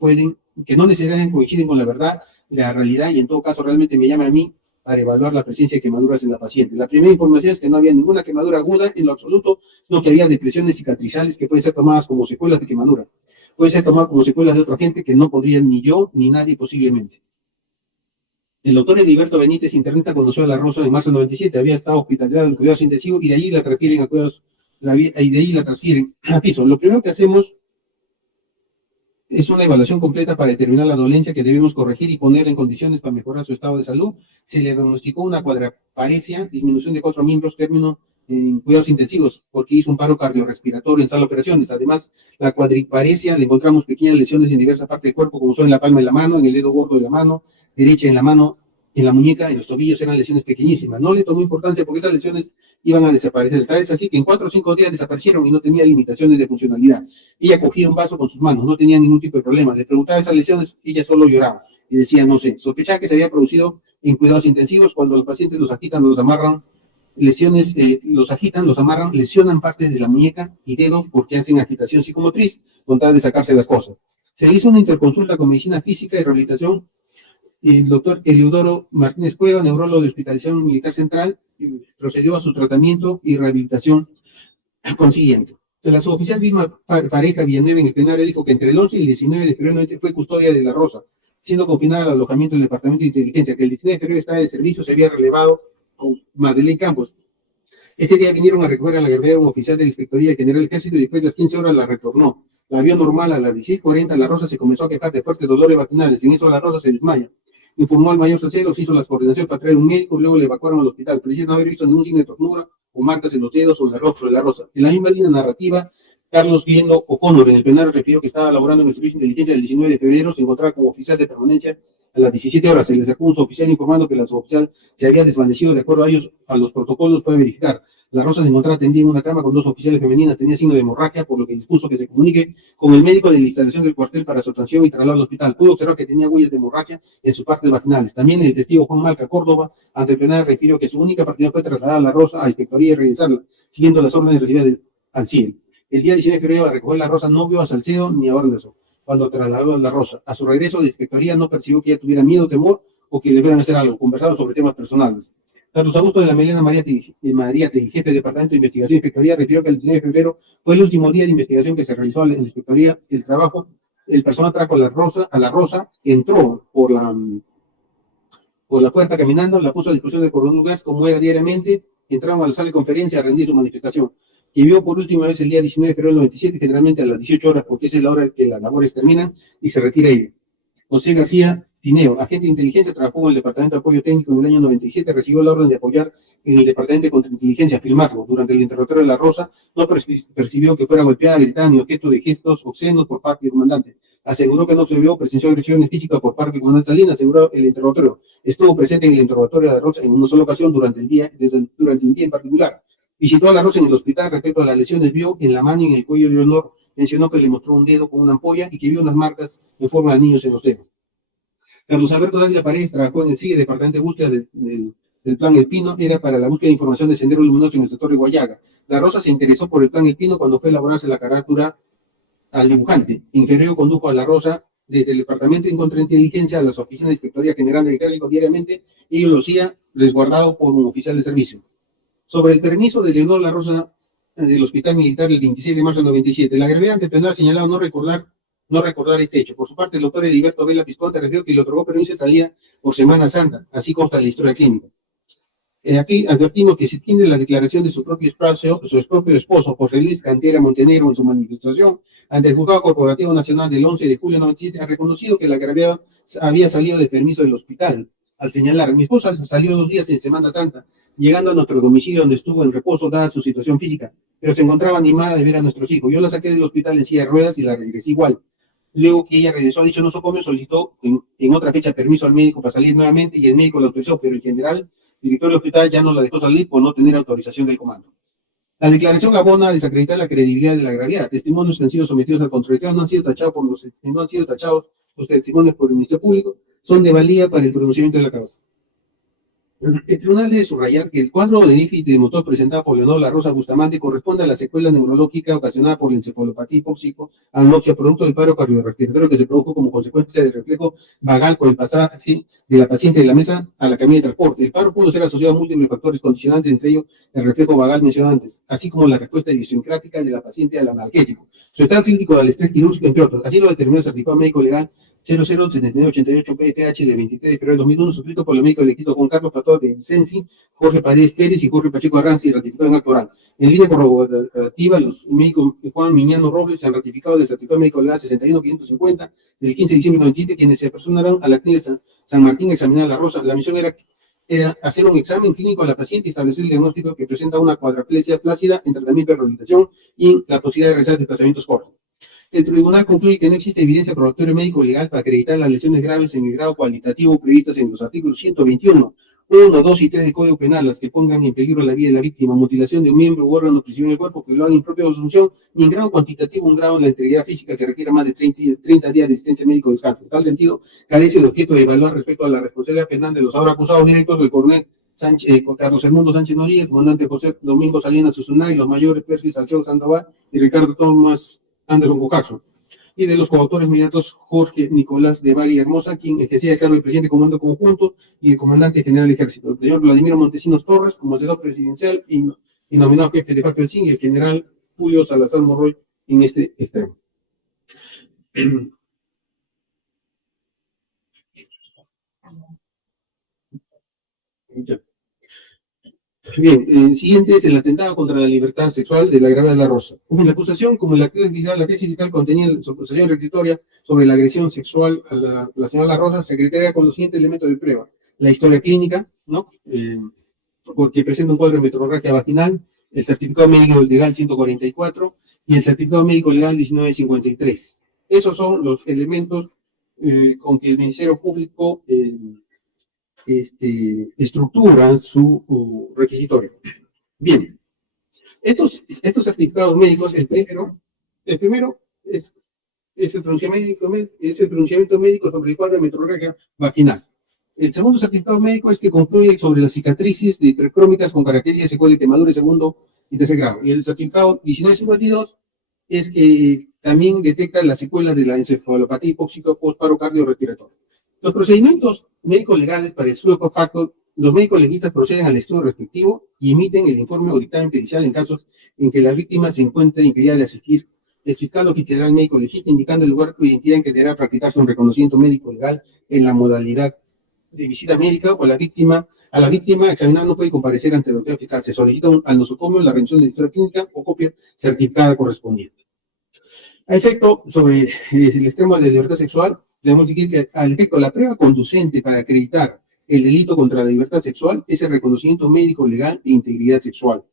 necesariamente coinciden con la verdad, la realidad, y en todo caso realmente me llama a mí para evaluar la presencia de quemaduras en la paciente. La primera información es que no había ninguna quemadura aguda en lo absoluto, sino que había depresiones cicatrizales que pueden ser tomadas como secuelas de quemadura. Puede ser tomado como secuelas de otra gente que no podrían ni yo ni nadie posiblemente. El doctor Heriberto Benítez, internista, conoció a La Rosa en marzo del 97, había estado hospitalizado en cuidados intensivos y de ahí la transfieren a piso. Lo primero que hacemos es una evaluación completa para determinar la dolencia que debemos corregir y poner en condiciones para mejorar su estado de salud. Se le diagnosticó una cuadraparesia, disminución de 4 miembros, término en cuidados intensivos, porque hizo un paro cardiorrespiratorio en sala de operaciones. Además, la cuadriparesia le encontramos pequeñas lesiones en diversas partes del cuerpo, como son en la palma de la mano, en el dedo gordo de la mano derecha, en la mano, en la muñeca, en los tobillos, eran lesiones pequeñísimas. No le tomó importancia porque esas lesiones iban a desaparecer. Tal vez así que en 4 o 5 días desaparecieron y no tenía limitaciones de funcionalidad. Ella cogía un vaso con sus manos, no tenía ningún tipo de problema. Le preguntaba esas lesiones, ella solo lloraba y decía, no sé. Sospechaba que se había producido en cuidados intensivos cuando los pacientes los agitan, los amarran, los amarran, lesionan partes de la muñeca y dedos porque hacen agitación psicomotriz con tal de sacarse las cosas. Se hizo una interconsulta con medicina física y rehabilitación. El doctor Eleodoro Martínez Cueva, neurólogo de Hospitalización Militar Central, procedió a su tratamiento y rehabilitación consiguiente. La suboficial Vilma Pareja Villanueva en el plenario dijo que entre el 11 y el 19 de febrero fue custodia de La Rosa, siendo confinada al alojamiento del Departamento de Inteligencia, que el 19 de febrero estaba de servicio, se había relevado con Madeleine Campos. Ese día vinieron a recoger a la gravedad un oficial de la Inspectoría General del Ejército y después de las 15 horas la retornó. La vio normal a las 16:40, la Rosa se comenzó a quejar de fuertes dolores vaginales. En eso la Rosa se desmaya. Informó al mayor Saceros, hizo las coordinaciones para traer un médico, luego le evacuaron al hospital. Precisa no haber visto ningún signo de tortura o marcas en los dedos o en el rostro de la Rosa. En la misma línea narrativa, Carlos Liendo O'Connor en el plenario refirió que estaba laborando en el servicio de inteligencia del 19 de febrero, se encontraba como oficial de permanencia a las 17 horas. Se le sacó un suboficial informando que la suboficial se había desvanecido. De acuerdo a ellos, a los protocolos fue a verificar. La Rosa se encontraba tendida en una cama con dos oficiales femeninas, tenía signo de hemorragia, por lo que dispuso que se comunique con el médico de la instalación del cuartel para su atención y traslado al hospital. Pudo observar que tenía huellas de hemorragia en sus partes vaginales. También el testigo Juan Malca Córdoba, ante el plenario, refirió que su única partida fue trasladar a la Rosa a inspectoría y regresarla, siguiendo las órdenes recibidas al CIE. El día 19 de febrero, al recoger la Rosa, no vio a Salcedo ni a Orneso cuando trasladó a la Rosa. A su regreso de inspectoría no percibió que ella tuviera miedo, temor o que le fueran a hacer algo. Conversaron sobre temas personales. Carlos Augusto de la Melena María Tegui, jefe de Departamento de Investigación y Inspectoría, refirió que el 19 de febrero fue el último día de investigación que se realizó en la Inspectoría. El personal trajo a la Rosa, entró por la puerta caminando, la puso a disposición del cordón Lugas, como era diariamente, entraron a la sala de conferencia a rendir su manifestación. Que vio por última vez el día 19 de febrero del 97, generalmente a las 18 horas, porque esa es la hora en que las labores terminan y se retira ella. José García Tineo, agente de inteligencia, trabajó en el Departamento de Apoyo Técnico en el año 97, recibió la orden de apoyar en el Departamento de Contrainteligencia, filmarlo. Durante el interrogatorio de la Rosa, no percibió que fuera golpeada, gritada ni objeto de gestos obscenos por parte del comandante. Aseguró que no se vio, presenció agresiones físicas por parte del comandante Salinas, aseguró el interrogatorio. Estuvo presente en el interrogatorio de la Rosa en una sola ocasión durante un día en particular. Visitó a la Rosa en el hospital respecto a las lesiones, vio en la mano y en el cuello de Leonor, mencionó que le mostró un dedo con una ampolla y que vio unas marcas en forma de niños en los dedos. Carlos Alberto Dávila Paredes trabajó en el SIGE, Departamento de Búsqueda del Plan El Pino, era para la búsqueda de información de sendero luminoso en el sector de Guayaga. La Rosa se interesó por el Plan El Pino cuando fue a elaborarse la carátula al dibujante. Inferior condujo a la Rosa desde el Departamento de Contrainteligencia a las oficinas de Inspectoría General del Ejército diariamente y lo hacía resguardado por un oficial de servicio. Sobre el permiso de Leonor La Rosa del Hospital Militar el 26 de marzo del 97, la gravedad ante penal señalado no recordar este hecho. Por su parte, el doctor Heriberto Vela Pisconte refirió que le otorgó permiso de salida por Semana Santa, así consta la historia clínica. Aquí advertimos que si tiene la declaración de su propio esposo, José Luis Cantera Montenegro, en su manifestación ante el Juzgado Corporativo Nacional del 11 de julio de 97, ha reconocido que la gravedad había salido de permiso del hospital. Al señalar, mi esposa salió 2 días en Semana Santa, llegando a nuestro domicilio donde estuvo en reposo dada su situación física, pero se encontraba animada de ver a nuestros hijos. Yo la saqué del hospital en silla de ruedas y la regresé igual. Luego que ella regresó a dicho nosocomio, solicitó en otra fecha permiso al médico para salir nuevamente y el médico la autorizó, pero el general director del hospital ya no la dejó salir por no tener autorización del comando. La declaración abona a desacreditar la credibilidad de la gravedad. Testimonios que han sido sometidos al contradictorio no han sido tachados los testimonios por el Ministerio Público, son de valía para el pronunciamiento de la causa. El tribunal debe subrayar que el cuadro de déficit de motor presentado por Leonor La Rosa Bustamante corresponde a la secuela neurológica ocasionada por la encefalopatía hipóxico anoxia, producto del paro cardiorrespiratorio que se produjo como consecuencia del reflejo vagal por el pasaje de la paciente de la mesa a la camilla de transporte. El paro pudo ser asociado a múltiples factores condicionantes, entre ellos el reflejo vagal mencionado antes, así como la respuesta idiosincrática de la paciente al analgésico, su estado clínico al estrés quirúrgico, entre otros. Así lo determinó el certificado médico legal 007988 PFH de 23 de febrero de 2001, suscrito por el médico electo Juan Carlos Pastor de Sensi, Jorge Paredes Pérez y Jorge Pacheco Arranza y ratificado en acto oral. En línea corroborativa, los médicos Juan Miñano Robles se han ratificado del certificado médico legal 61550 del 15 de diciembre de 97, quienes se personaron a la clínica San Martín a examinar a la Rosa. La misión era hacer un examen clínico a la paciente y establecer el diagnóstico que presenta una cuadraplegia flácida en tratamiento de rehabilitación y la posibilidad de realizar desplazamientos cortos. El tribunal concluye que no existe evidencia probatoria médico legal para acreditar las lesiones graves en el grado cualitativo previstas en los artículos 121, 1, 2 y 3 del Código Penal, las que pongan en peligro la vida de la víctima, mutilación de un miembro u órgano principal en el cuerpo que lo hagan impropio de su función, ni en grado cuantitativo un grado en la integridad física que requiera más de 30 días de asistencia médico de descanso. En tal sentido, carece de objeto de evaluar respecto a la responsabilidad penal de los ahora acusados directos del coronel Carlos Edmundo Sánchez Noriega, el comandante José Domingo Salinas Susuna y los mayores Percy Salcedo Sandoval y Ricardo Tomás Anderson Bocaxo, y de los coautores inmediatos Jorge Nicolás de Bari Hermosa, quien ejercía el cargo de presidente de comando conjunto, y el comandante general del ejército, el señor Vladimiro Montesinos Torres, como asesor presidencial y nominado jefe de facto del CIN, y el general Julio Salazar Morroy en este extremo. Ya. Bien, el siguiente es el atentado contra la libertad sexual de la Grave de la Rosa. La acusación, como la tesis fiscal contenía su acusación requisitoria sobre la agresión sexual a la señora La Rosa, se acreditaría con los siguientes elementos de prueba. La historia clínica, ¿no? Porque presenta un cuadro de metrorragia vaginal, el certificado médico legal 144 y el certificado médico legal 1953. Esos son los elementos con que el Ministerio Público estructura su requisitorio. Bien, estos certificados médicos, el primero es el pronunciamiento médico sobre el cuadro de metrorragia vaginal. El segundo certificado médico es que concluye sobre las cicatrices de hipercrómicas con características de secuela y quemadura de segundo y tercer grado. Y el certificado 1952 es que también detecta las secuelas de la encefalopatía hipóxica postparo cardiorrespiratorio. Los procedimientos médicos legales para el estudio cofactor, los médicos legistas proceden al estudio respectivo y emiten el informe o dictamen pericial en casos en que la víctima se encuentre impedida de asistir. El fiscal oficial al médico legista indicando el lugar de identidad en que deberá practicarse un reconocimiento médico legal en la modalidad de visita médica o a la víctima examinada no puede comparecer ante la autoridad fiscal. Se solicita al nosocomio la rendición de la historia clínica o copia certificada correspondiente. A efecto sobre el extremo de libertad sexual, debemos decir que al efecto la prueba conducente para acreditar el delito contra la libertad sexual es el reconocimiento médico legal de integridad sexual.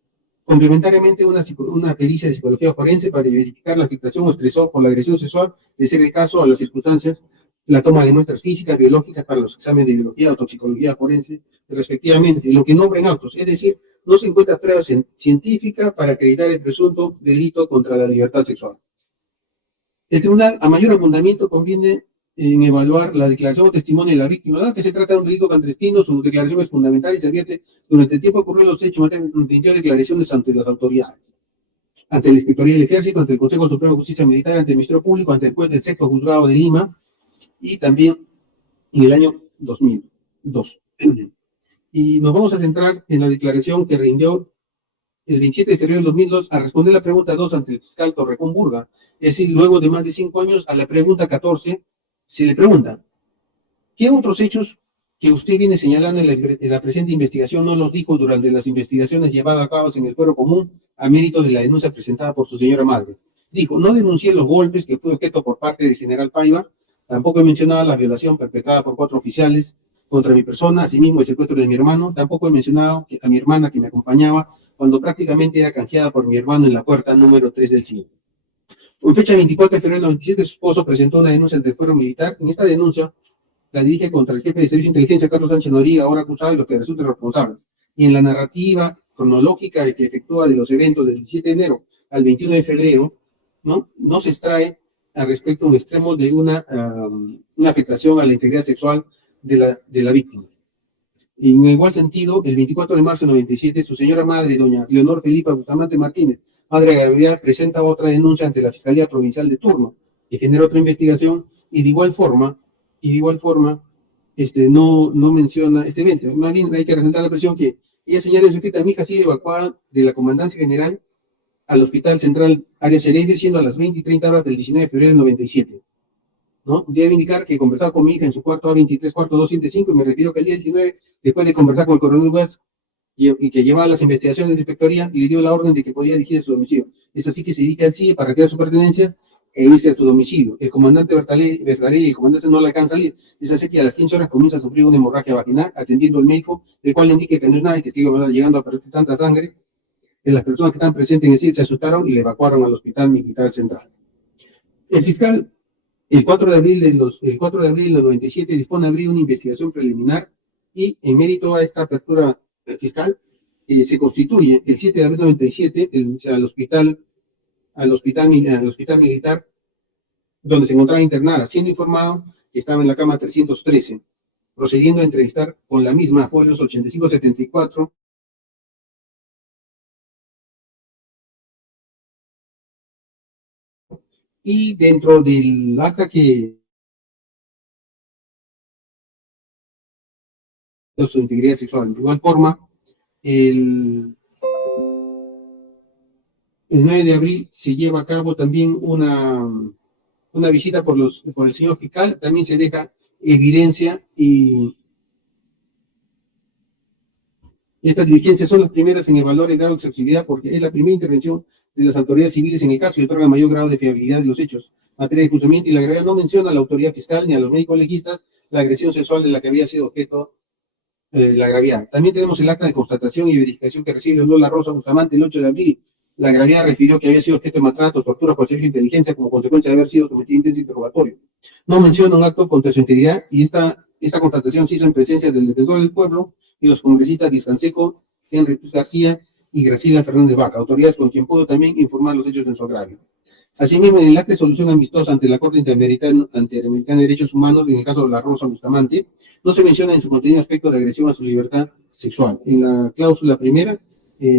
Complementariamente, una pericia de psicología forense para verificar la afectación o estresor por la agresión sexual, de ser el caso a las circunstancias, la toma de muestras físicas, biológicas para los exámenes de biología o toxicología forense, respectivamente, lo que nombren autos. Es decir, no se encuentra prueba científica para acreditar el presunto delito contra la libertad sexual. El tribunal, a mayor abundamiento, conviene en evaluar la declaración o testimonio de la víctima, dado que se trata de un delito clandestino, su declaración es fundamental y se advierte durante el tiempo ocurrido los hechos, rindió declaraciones ante las autoridades, ante la Inspectoría del Ejército, ante el Consejo Supremo de Justicia Militar, ante el Ministerio Público, ante el juez del sexto juzgado de Lima, y también en el año 2002. Y nos vamos a centrar en la declaración que rindió el 27 de febrero del 2002 a responder la pregunta 2 ante el fiscal Torrejón Burga. Es decir, luego de más de 5 años, a la pregunta 14, se le pregunta, ¿qué otros hechos que usted viene señalando en la presente investigación no los dijo durante las investigaciones llevadas a cabo en el fuero común a mérito de la denuncia presentada por su señora madre? Dijo, no denuncié los golpes que fue objeto por parte del general Paiva, tampoco he mencionado la violación perpetrada por 4 oficiales contra mi persona, asimismo el secuestro de mi hermano, tampoco he mencionado a mi hermana que me acompañaba cuando prácticamente era canjeada por mi hermano en la puerta número 3 del CIE. En fecha 24 de febrero del 97, su esposo presentó una denuncia ante el fuero militar. En esta denuncia la dirige contra el jefe de Servicio de Inteligencia, Carlos Sánchez Noriega, ahora acusado de los que resulten responsables. Y en la narrativa cronológica que efectúa de los eventos del 17 de enero al 21 de febrero, no se extrae al respecto un extremo de una afectación a la integridad sexual de la víctima. En igual sentido, el 24 de marzo del 97, su señora madre, doña Leonor Felipa Bustamante Martínez, madre de Gabriel, presenta otra denuncia ante la Fiscalía Provincial de turno, que genera otra investigación, y de igual forma, no menciona este evento. Más bien hay que resaltar la presión que ella señala en su escrita: mi hija ha sido evacuada de la Comandancia General al Hospital Central Área Cerebro, siendo a las 20:30 horas del 19 de febrero del 97. ¿No? Debe indicar que conversaba con mi hija en su cuarto A23, cuarto 205, y me refiero que el día 19, después de conversar con el coronel Vaz, y que llevaba las investigaciones de inspectoría, y le dio la orden de que podía dirigir a su domicilio. Es así que se dirige al CIE para retirar su pertenencia e irse a su domicilio. El comandante Bertarelli y el comandante no le alcanza a salir. Es así que a las 15 horas comienza a sufrir una hemorragia vaginal, atendiendo al médico, el cual le indica que no es nada y que sigue llegando a perder tanta sangre. Las personas que están presentes en el CIE se asustaron y le evacuaron al Hospital Militar Central. El fiscal, el 4 de abril del 97, dispone de abrir una investigación preliminar y, en mérito a esta apertura fiscal, se constituye el 7 de abril del 97 al hospital militar, donde se encontraba internada, siendo informado que estaba en la cama 313, procediendo a entrevistar con la misma folios 85-74, y dentro del acta que su integridad sexual. De igual forma, el 9 de abril se lleva a cabo también una visita por el señor fiscal. También se deja evidencia y Estas diligencias son las primeras en evaluar el grado de exhaustividad porque es la primera intervención de las autoridades civiles en el caso y otorga mayor grado de fiabilidad de los hechos. Materia de juzgamiento y la gravedad no menciona a la autoridad fiscal ni a los médicos legistas la agresión sexual de la que había sido objeto la gravedad. También tenemos el acta de constatación y verificación que recibe Lola Rosa Bustamante el 8 de abril. La gravedad refirió que había sido objeto de maltrato, tortura por servicio de inteligencia como consecuencia de haber sido sometida a intenso interrogatorio. No menciona un acto contra su integridad y esta constatación se hizo en presencia del defensor del pueblo y los congresistas Discanseco, Henry García y Graciela Fernández Vaca, autoridades con quien pudo también informar los hechos en su agravio. Asimismo, en el acta de solución amistosa ante la Corte Interamericana de Derechos Humanos, en el caso de la Rosa Bustamante, no se menciona en su contenido aspecto de agresión a su libertad sexual. En la cláusula primera,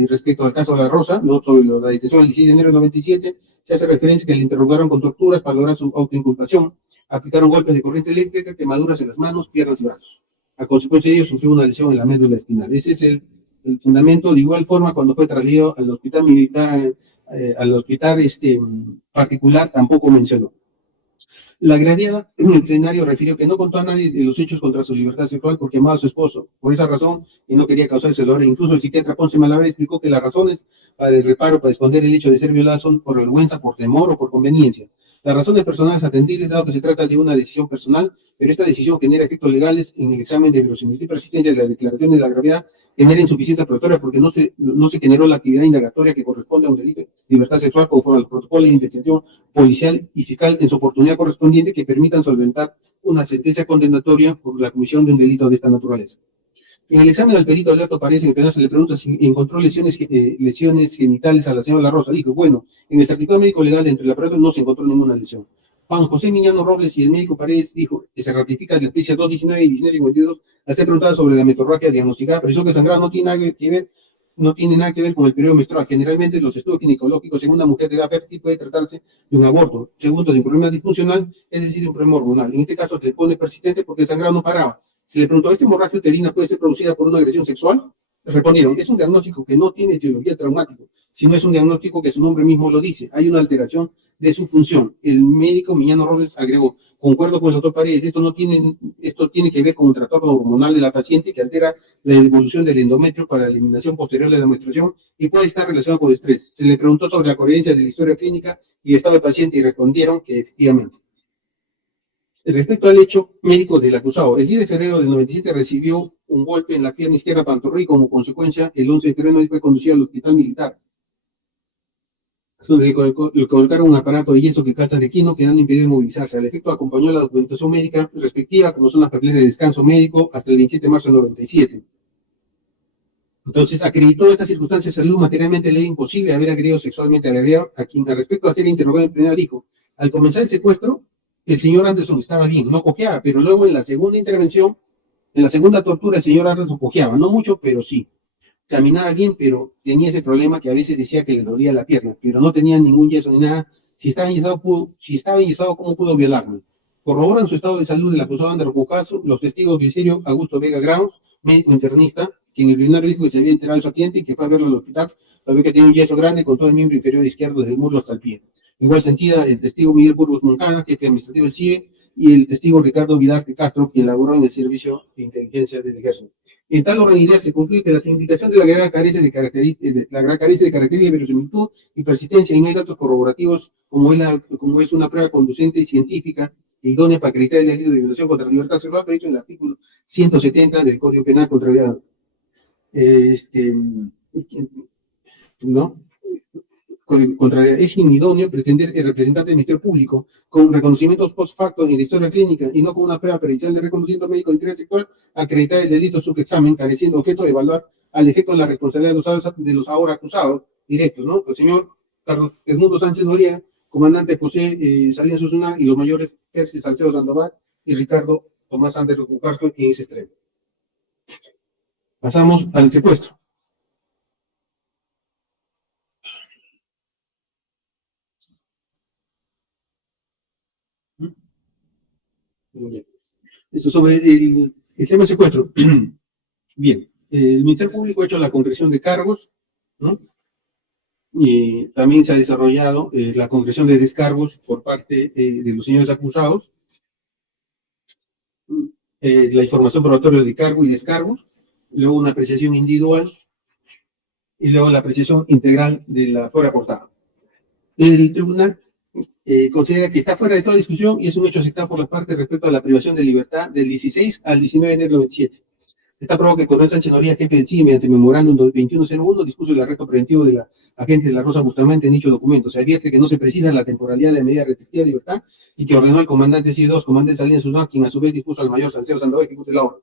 respecto al caso de la Rosa, ¿no?, sobre la detención del 16 de enero del 97, se hace referencia que le interrogaron con torturas para lograr su autoinculpación, aplicaron golpes de corriente eléctrica, quemaduras en las manos, piernas y brazos. A consecuencia de ello, sufrió una lesión en la médula espinal. Ese es el fundamento. De igual forma, cuando fue trasladado al hospital militar, al hospital particular, tampoco mencionó. La agraviada en el plenario refirió que no contó a nadie de los hechos contra su libertad sexual porque amaba a su esposo. Por esa razón, y no quería causarse dolor. Incluso el psiquiatra Ponce Malaver explicó que las razones para el reparo, para esconder el hecho de ser violada, son por vergüenza, por temor o por conveniencia. Las razones personales atendibles, dado que se trata de una decisión personal, pero esta decisión genera efectos legales en el examen de verosimilitud y persistencia de la declaración de la gravedad, genera insuficiencia probatoria porque no se generó la actividad indagatoria que corresponde a un delito de libertad sexual conforme al protocolo de investigación policial y fiscal en su oportunidad correspondiente que permitan solventar una sentencia condenatoria por la comisión de un delito de esta naturaleza. En el examen al perito del dato parece que se le pregunta si encontró lesiones genitales a la señora La Rosa. Dijo, bueno, en el certificado médico legal dentro del aparato no se encontró ninguna lesión. Juan José Miñano Robles y el médico Paredes dijo que se ratifica la especie 219 y 1952 al ser preguntada sobre la metorragia diagnosticada, precisó que el sangrado no tiene nada que ver con el periodo menstrual. Generalmente los estudios ginecológicos en una mujer de edad fértil puede tratarse de un aborto. Segundo, de un problema disfuncional, es decir, un problema hormonal. En este caso se pone persistente porque el sangrado no paraba. Se le preguntó, ¿esta hemorragia uterina puede ser producida por una agresión sexual? Respondieron, es un diagnóstico que no tiene etiología traumática, sino es un diagnóstico que su nombre mismo lo dice. Hay una alteración de su función. El médico Miñano Robles agregó, concuerdo con el doctor Paredes, esto tiene que ver con un trastorno hormonal de la paciente que altera la evolución del endometrio para la eliminación posterior de la menstruación y puede estar relacionado con el estrés. Se le preguntó sobre la coherencia de la historia clínica y el estado del paciente y respondieron que efectivamente. Respecto al hecho médico del acusado, el 10 de febrero del 97 recibió un golpe en la pierna izquierda pantorrilla y como consecuencia el 11 de febrero fue conducido al hospital militar. Le colocaron un aparato de yeso que calza de quino quedando impedido de movilizarse. Al efecto acompañó la documentación médica respectiva, como son las papeles de descanso médico, hasta el 27 de marzo del 97. Entonces, acreditó estas circunstancias de salud materialmente le era imposible haber agredido sexualmente a la agredida, a quien al respecto a ser interrogado en plenario dijo, al comenzar el secuestro, el señor Anderson estaba bien, no cojeaba, pero luego en la segunda intervención, en la segunda tortura, el señor Anderson cojeaba, no mucho, pero sí. Caminaba bien, pero tenía ese problema que a veces decía que le dolía la pierna, pero no tenía ningún yeso ni nada. Si estaba enyesado, ¿cómo pudo violarme? Corroboran su estado de salud del acusado Anderson Cucaso, los testigos de serio Augusto Vega Graus, médico internista, que en el plenario dijo que se había enterado de su cliente y que fue a verlo al hospital, para ver que tenía un yeso grande con todo el miembro inferior izquierdo desde el muslo hasta el pie. En igual sentido, el testigo Miguel Burgos Moncada, jefe administrativo del CIE, y el testigo Ricardo Vidarte Castro, quien laboró en el Servicio de Inteligencia del Ejército. En tal orden de ideas se concluye que la significación de la grave carece de característica de verosimilitud y persistencia y no hay datos corroborativos como es una prueba conducente científica e idónea para acreditar el delito de violación contra la libertad sexual previsto en el artículo 170 del Código Penal contra la ¿no? Es inidóneo pretender el representante del Ministerio Público con reconocimientos post facto en la historia clínica y no con una prueba pericial de reconocimiento médico de interés sexual acreditar el delito subexamen, careciendo objeto de evaluar al efecto de la responsabilidad de los ahora acusados directos, ¿no? El señor Carlos Edmundo Sánchez Noriega, comandante José Salinas Osuna y los mayores Percy Salcedo Sandoval y Ricardo Tomás Anderson Cucarto en ese extremo. Pasamos al secuestro. Eso sobre el tema de secuestro. Bien, el Ministerio Público ha hecho la concreción de cargos, ¿no? Y también se ha desarrollado la concreción de descargos por parte de los señores acusados, la información probatoria de cargo y descargos, luego una apreciación individual y luego la apreciación integral de la prueba aportada. El tribunal considera que está fuera de toda discusión y es un hecho aceptado por las partes respecto a la privación de libertad del 16 al 19 de enero del 97. Está probado que el coronel Sánchez Noriega, jefe del CIE, mediante memorándum 2101, dispuso el arresto preventivo de la agente de la Rosa Bustamante en dicho documento. Se advierte que no se precisa la temporalidad de medida restrictiva de libertad y que ordenó al comandante CIE2, comandante Salinas Susana, quien a su vez dispuso al mayor Salcedo Sandoval que ejecute la orden,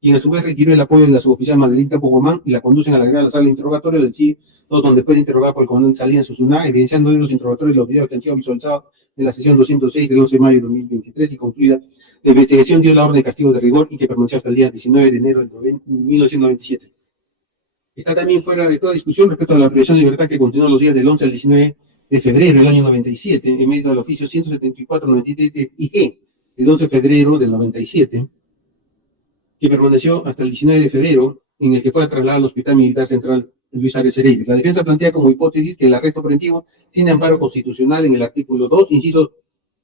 quien a su vez requirió el apoyo de la suboficial Madelita Pogomán y la conducen a la gran sala de interrogatorio del CIE2, donde fue interrogada por el comandante Salinas Susana, evidenciando en los interrogatorios los videos que han sido visualizados en la sesión 206 del 11 de mayo de 2023 y concluida la investigación dio la orden de castigo de rigor y que permaneció hasta el día 19 de enero de 1997. Está también fuera de toda discusión respecto a la privación de libertad que continuó los días del 11 al 19 de febrero del año 97, en medio del oficio 174-93 IG, del 11 de febrero del 97, que permaneció hasta el 19 de febrero, en el que fue trasladado al Hospital Militar Central Luis Arias Cereño. La defensa plantea como hipótesis que el arresto preventivo tiene amparo constitucional en el artículo 2, inciso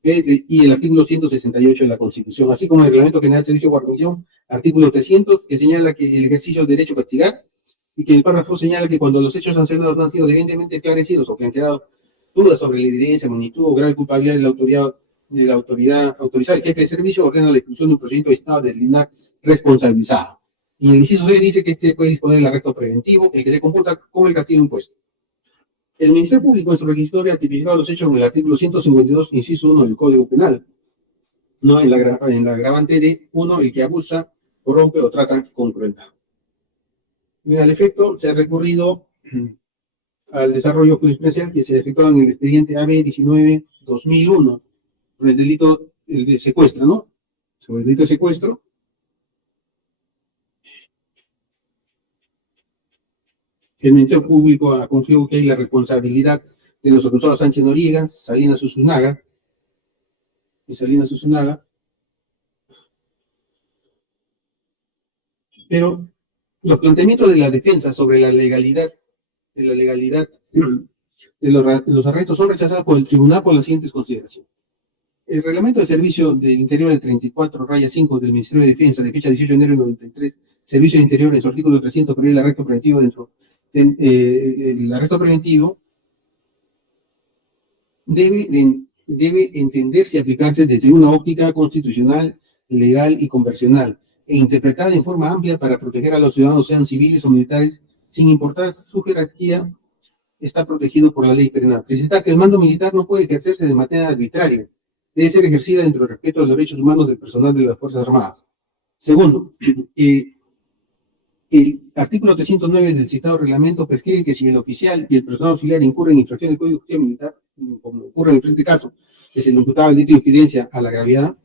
B y el artículo 168 de la Constitución, así como el Reglamento General de Servicio de Guarnición, artículo 300, que señala que el ejercicio del derecho a castigar, y que el párrafo señala que cuando los hechos sancionados no han sido evidentemente esclarecidos o que han quedado dudas sobre la evidencia, magnitud o grave culpabilidad de la autoridad autorizada, el jefe de servicio ordena la ejecución de un procedimiento de estado de disciplinar responsabilizado. Y en el inciso D dice que este puede disponer del arresto preventivo, el que se computa con el castigo impuesto. El Ministerio Público en su requisitorio ha tipificado los hechos en el artículo 152, inciso 1 del Código Penal, no en la agravante de 1, el que abusa, corrompe o trata con crueldad. Bien, al efecto, se ha recurrido al desarrollo jurisprudencial que se efectuó en el expediente AB 19-2001 por el delito de secuestro, ¿no? Sobre el delito de secuestro. El Ministerio Público ha confiado que hay la responsabilidad de los acusados Sánchez Noriega, Salinas Susunaga, pero los planteamientos de la defensa sobre la legalidad de los arrestos son rechazados por el tribunal por las siguientes consideraciones. El reglamento de servicio del Interior del 34-5 del Ministerio de Defensa de fecha 18 de enero de 93, Servicio de Interior en su artículo 300 prevé el arresto preventivo el arresto preventivo debe entenderse y aplicarse desde una óptica constitucional, legal y convencional, e interpretada en forma amplia para proteger a los ciudadanos, sean civiles o militares, sin importar su jerarquía, está protegido por la ley penal. Precisar que el mando militar no puede ejercerse de manera arbitraria, debe ser ejercida dentro del respeto a los derechos humanos del personal de las Fuerzas Armadas. Segundo, el artículo 309 del citado reglamento prescribe que si el oficial y el personal auxiliar incurren en infracciones del Código de Justicia Militar, como ocurre en el presente caso, que se le imputaba el delito de infidencia a la gravedad,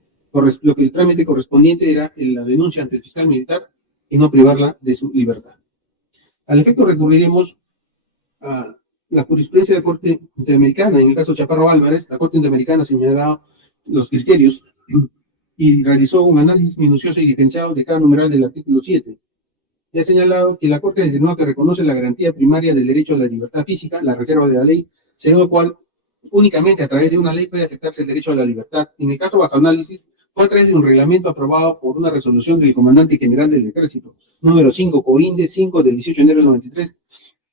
lo que el trámite correspondiente era la denuncia ante el fiscal militar y no privarla de su libertad. Al efecto recurriremos a la jurisprudencia de la Corte Interamericana. En el caso Chaparro Álvarez, la Corte Interamericana señalaba los criterios y realizó un análisis minucioso y diferenciado de cada numeral del artículo 7. Y ha señalado que la Corte determinó que reconoce la garantía primaria del derecho a la libertad física, la reserva de la ley, según lo cual únicamente a través de una ley puede afectarse el derecho a la libertad. En el caso bajo análisis, fue a través de un reglamento aprobado por una resolución del Comandante General del Ejército, número 5, COINDE 5 del 18 de enero del 93,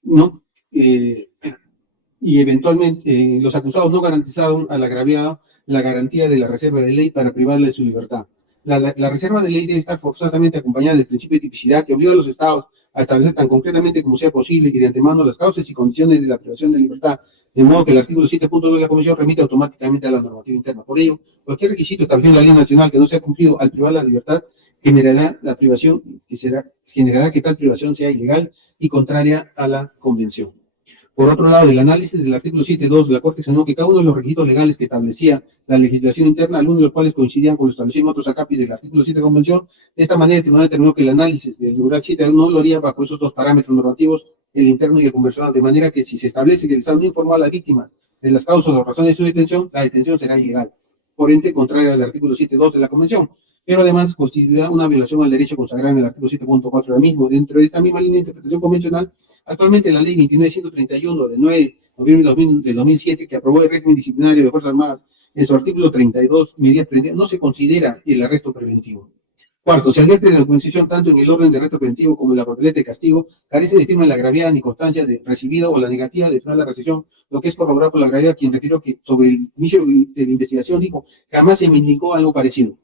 ¿no? Y eventualmente los acusados no garantizaron al agraviado la garantía de la reserva de ley para privarle de su libertad. La reserva de ley debe estar forzosamente acompañada del principio de tipicidad que obliga a los estados a establecer tan concretamente como sea posible y de antemano las causas y condiciones de la privación de libertad, de modo que el artículo 7.2 de la Convención remite automáticamente a la normativa interna. Por ello, cualquier requisito establecido en la ley nacional que no sea cumplido al privar la libertad generará que tal privación sea ilegal y contraria a la Convención. Por otro lado, el análisis del artículo 7.2 de la Corte señaló que cada uno de los requisitos legales que establecía la legislación interna, algunos de los cuales coincidían con lo establecido en otros acápites del artículo 7 de la Convención, de esta manera el tribunal determinó que el análisis del numeral 7 no lo haría bajo esos dos parámetros normativos, el interno y el convencional, de manera que si se establece que el Estado no informó a la víctima de las causas o razones de su detención, la detención será ilegal, por ente contraria al artículo 7.2 de la Convención, pero además constituirá una violación al derecho consagrado en el artículo 7.4 del mismo. Dentro de esta misma línea de interpretación convencional, actualmente la ley 29.131 de 9 de noviembre de 2007, que aprobó el régimen disciplinario de Fuerzas Armadas, en su artículo 32, medidas preventivas, no se considera el arresto preventivo. Cuarto, se advierte de documentación tanto en el orden de arresto preventivo como en la papeleta de castigo, carece de firma en la gravedad ni constancia de recibida o la negativa de firmar la recepción, lo que es corroborado por la gravedad, quien refirió que sobre el inicio de la investigación dijo, jamás se me indicó algo parecido.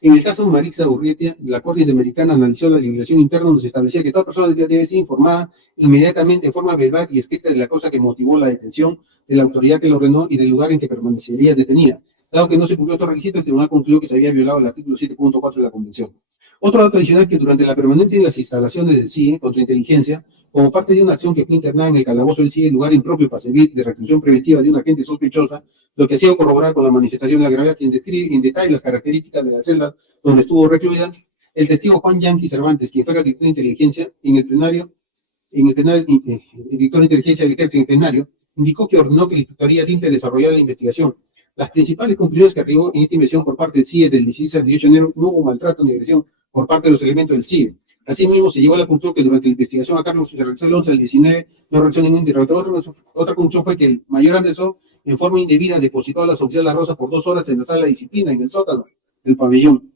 En el caso de Marixa Urrutia, la Corte Interamericana analizó la legislación interna donde se establecía que toda persona debe ser informada inmediatamente en forma verbal y escrita de la causa que motivó la detención, de la autoridad que lo ordenó y del lugar en que permanecería detenida. Dado que no se cumplió otro requisito, el tribunal concluyó que se había violado el artículo 7.4 de la Convención. Otro dato adicional es que durante la permanencia en las instalaciones del CIE contra inteligencia, como parte de una acción que fue internada en el calabozo del CIE, lugar impropio para servir de reclusión preventiva de una agente sospechosa, lo que ha sido corroborado con la manifestación de la gravedad, quien describe en detalle las características de la celda donde estuvo recluida, el testigo Juan Yanqui Cervantes, quien fue director de inteligencia en el plenario, el director de inteligencia del ejército en el plenario, indicó que ordenó que la Inspectoría de Inte desarrollara la investigación. Las principales conclusiones que arribó en esta investigación por parte del CIE del 16 al 18 de enero no hubo maltrato ni agresión por parte de los elementos del CIE. Asimismo, se llegó a la conclusión que durante la investigación a Carlos se realizó el 11 al 19, no realizó ningún interrogatorio. Otra conclusión fue que el mayor Anderson, en forma indebida, depositó a la oficial La Rosa por 2 horas en la sala de disciplina, en el sótano del pabellón,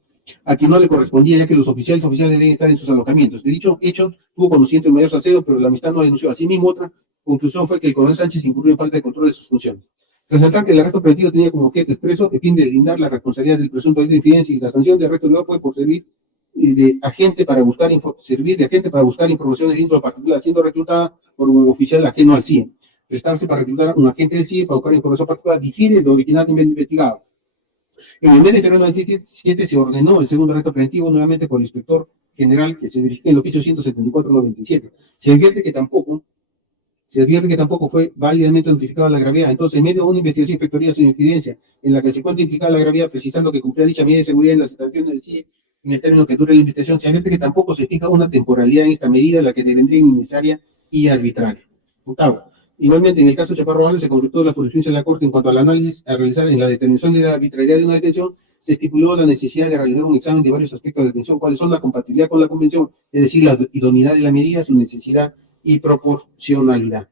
a quien no le correspondía, ya que los oficiales deben estar en sus alojamientos. De dicho hecho, tuvo conocimiento el mayor Salcedo, pero la amistad no denunció. Asimismo, otra conclusión fue que el coronel Sánchez incurrió en falta de control de sus funciones. Resaltar que el arresto preventivo tenía como objeto expreso el fin de lindar la responsabilidad del presunto delito de infidencia y la sanción de arresto legal puede por servir de agente para buscar informaciones dentro de particular, siendo reclutada por un oficial ajeno al CIE. Prestarse para reclutar a un agente del CIE para buscar información particular difiere de lo originalmente investigado. En el mes de febrero del 97 se ordenó el segundo arresto preventivo nuevamente por el inspector general que se dirigía en el oficio 174-97. Se advierte que tampoco fue válidamente notificada la gravedad. Entonces, en medio de una investigación inspectoría sin incidencia, en la que se encuentra implicada la gravedad, precisando que cumplía dicha medida de seguridad en las instalaciones del CIE, en el término que dure la investigación, se advierte que tampoco se fija una temporalidad en esta medida, la que devendría innecesaria y arbitraria. Octavo. Igualmente, en el caso de Chaparro Alves, se concretó la jurisprudencia de la Corte en cuanto al análisis a realizar en la determinación de la arbitrariedad de una detención, se estipuló la necesidad de realizar un examen de varios aspectos de detención, cuáles son la compatibilidad con la Convención, es decir, la idoneidad de la medida, su necesidad y proporcionalidad.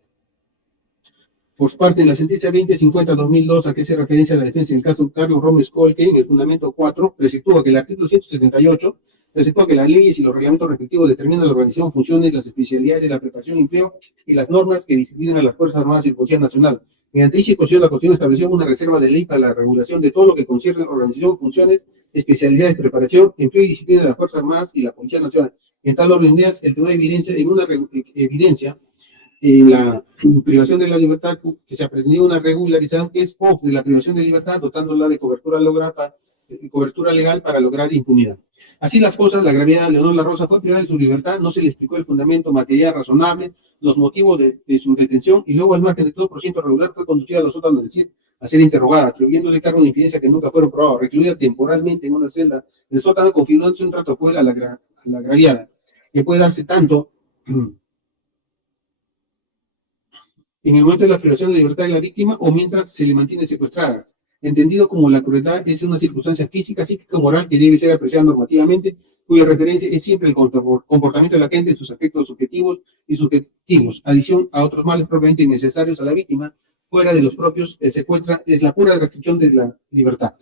Por su parte, en la sentencia 2050-2002, a que hace referencia a la defensa en el caso de Carlos Rómez Colque, en el fundamento 4, preceptúa que el artículo 168 preceptúa que las leyes y los reglamentos respectivos determinan la organización, funciones, las especialidades de la preparación y empleo y las normas que disciplinan a las Fuerzas Armadas y Policía Nacional. Mediante dicha disposición, la Constitución estableció una reserva de ley para la regulación de todo lo que concierne a organización, funciones, especialidades, preparación, empleo y disciplina de las Fuerzas Armadas y la Policía Nacional. En tal orden de ideas, el Tribunal evidencia en la privación de la libertad que se ha pretendido una regularización es off de la privación de libertad, dotándola de cobertura legal para lograr impunidad. Así las cosas, la gravedad de Leonor La Rosa fue privada de su libertad, no se le explicó el fundamento material razonable, los motivos de su detención, y luego al margen de todo procedimiento regular fue conducida a los sótanos del CIE a ser interrogada, atribuyéndole cargos de infidencia que nunca fueron probados, recluida temporalmente en una celda del sótano, configurándose un trato cruel a la agraviada, que puede darse tanto en el momento de la privación de libertad de la víctima o mientras se le mantiene secuestrada, entendido como la crueldad es una circunstancia física, psíquica o moral que debe ser apreciada normativamente, cuya referencia es siempre el comportamiento de la gente en sus aspectos subjetivos y subjetivos, adición a otros males propiamente innecesarios a la víctima, fuera de los propios, el secuestro es la pura restricción de la libertad.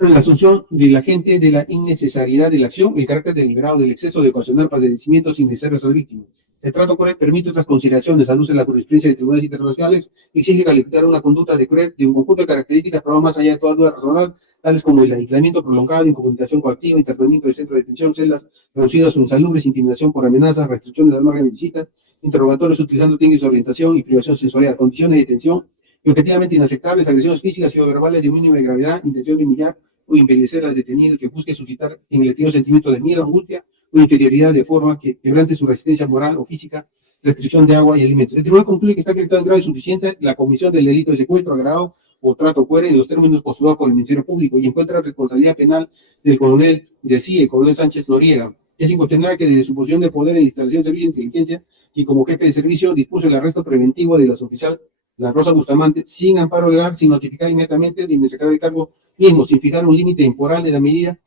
La asunción de la gente de la innecesariedad de la acción, el carácter deliberado del exceso de ocasionar padecimientos innecesarios a la víctima. El trato cruel permite otras consideraciones a luz de la jurisprudencia de tribunales internacionales, exige calificar una conducta de cruel de un conjunto de características probadas más allá de toda duda razonable, tales como el aislamiento prolongado, incomunicación coactiva, internamiento del centro de detención, celdas reducidas o insalubres, intimidación por amenazas, restricciones al margen de visitas, interrogatorios utilizando técnicas de orientación y privación sensorial, condiciones de detención y objetivamente inaceptables, agresiones físicas y o verbales de un mínimo de gravedad, intención de humillar o embellecer al detenido que busque suscitar en el detenido sentimientos de miedo, angustia o inferioridad de forma que quebrante su resistencia moral o física, restricción de agua y alimentos. El tribunal concluye que está acreditado en grado insuficiente la comisión del delito de secuestro, agravado o trato fuera en los términos postulados por el Ministerio Público y encuentra responsabilidad penal del coronel del CIE, coronel Sánchez Noriega. Es incuestionable que desde su posición de poder en la instalación de servicio de inteligencia y como jefe de servicio dispuso el arresto preventivo de la oficial La Rosa Bustamante sin amparo legal, sin notificar inmediatamente ni sacar el cargo mismo, sin fijar un límite temporal de la medida.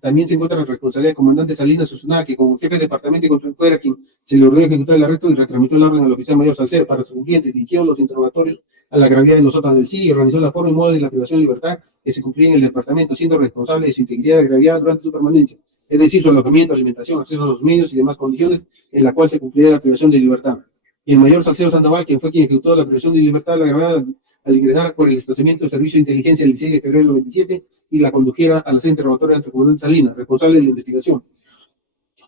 También se encuentra la responsabilidad del comandante Salinas Susana, que como jefe de departamento y contralor era quien se le ordenó ejecutar el arresto y retramitó el orden al oficial mayor Salcedo para su cumplimiento, dirigió los interrogatorios a la gravedad de los sótanos del CIE y organizó la forma y modo de la privación de libertad que se cumplía en el departamento, siendo responsable de su integridad y gravedad durante su permanencia, es decir, su alojamiento, alimentación, acceso a los medios y demás condiciones en la cual se cumplía la privación de libertad. Y el mayor Salcedo Sandoval, quien fue quien ejecutó la privación de libertad, la gravedad al ingresar por el estacionamiento de servicio de inteligencia el 16 de febrero del 27 y la condujera a la sede interrogatoria ante el comandante Salinas, responsable de la investigación.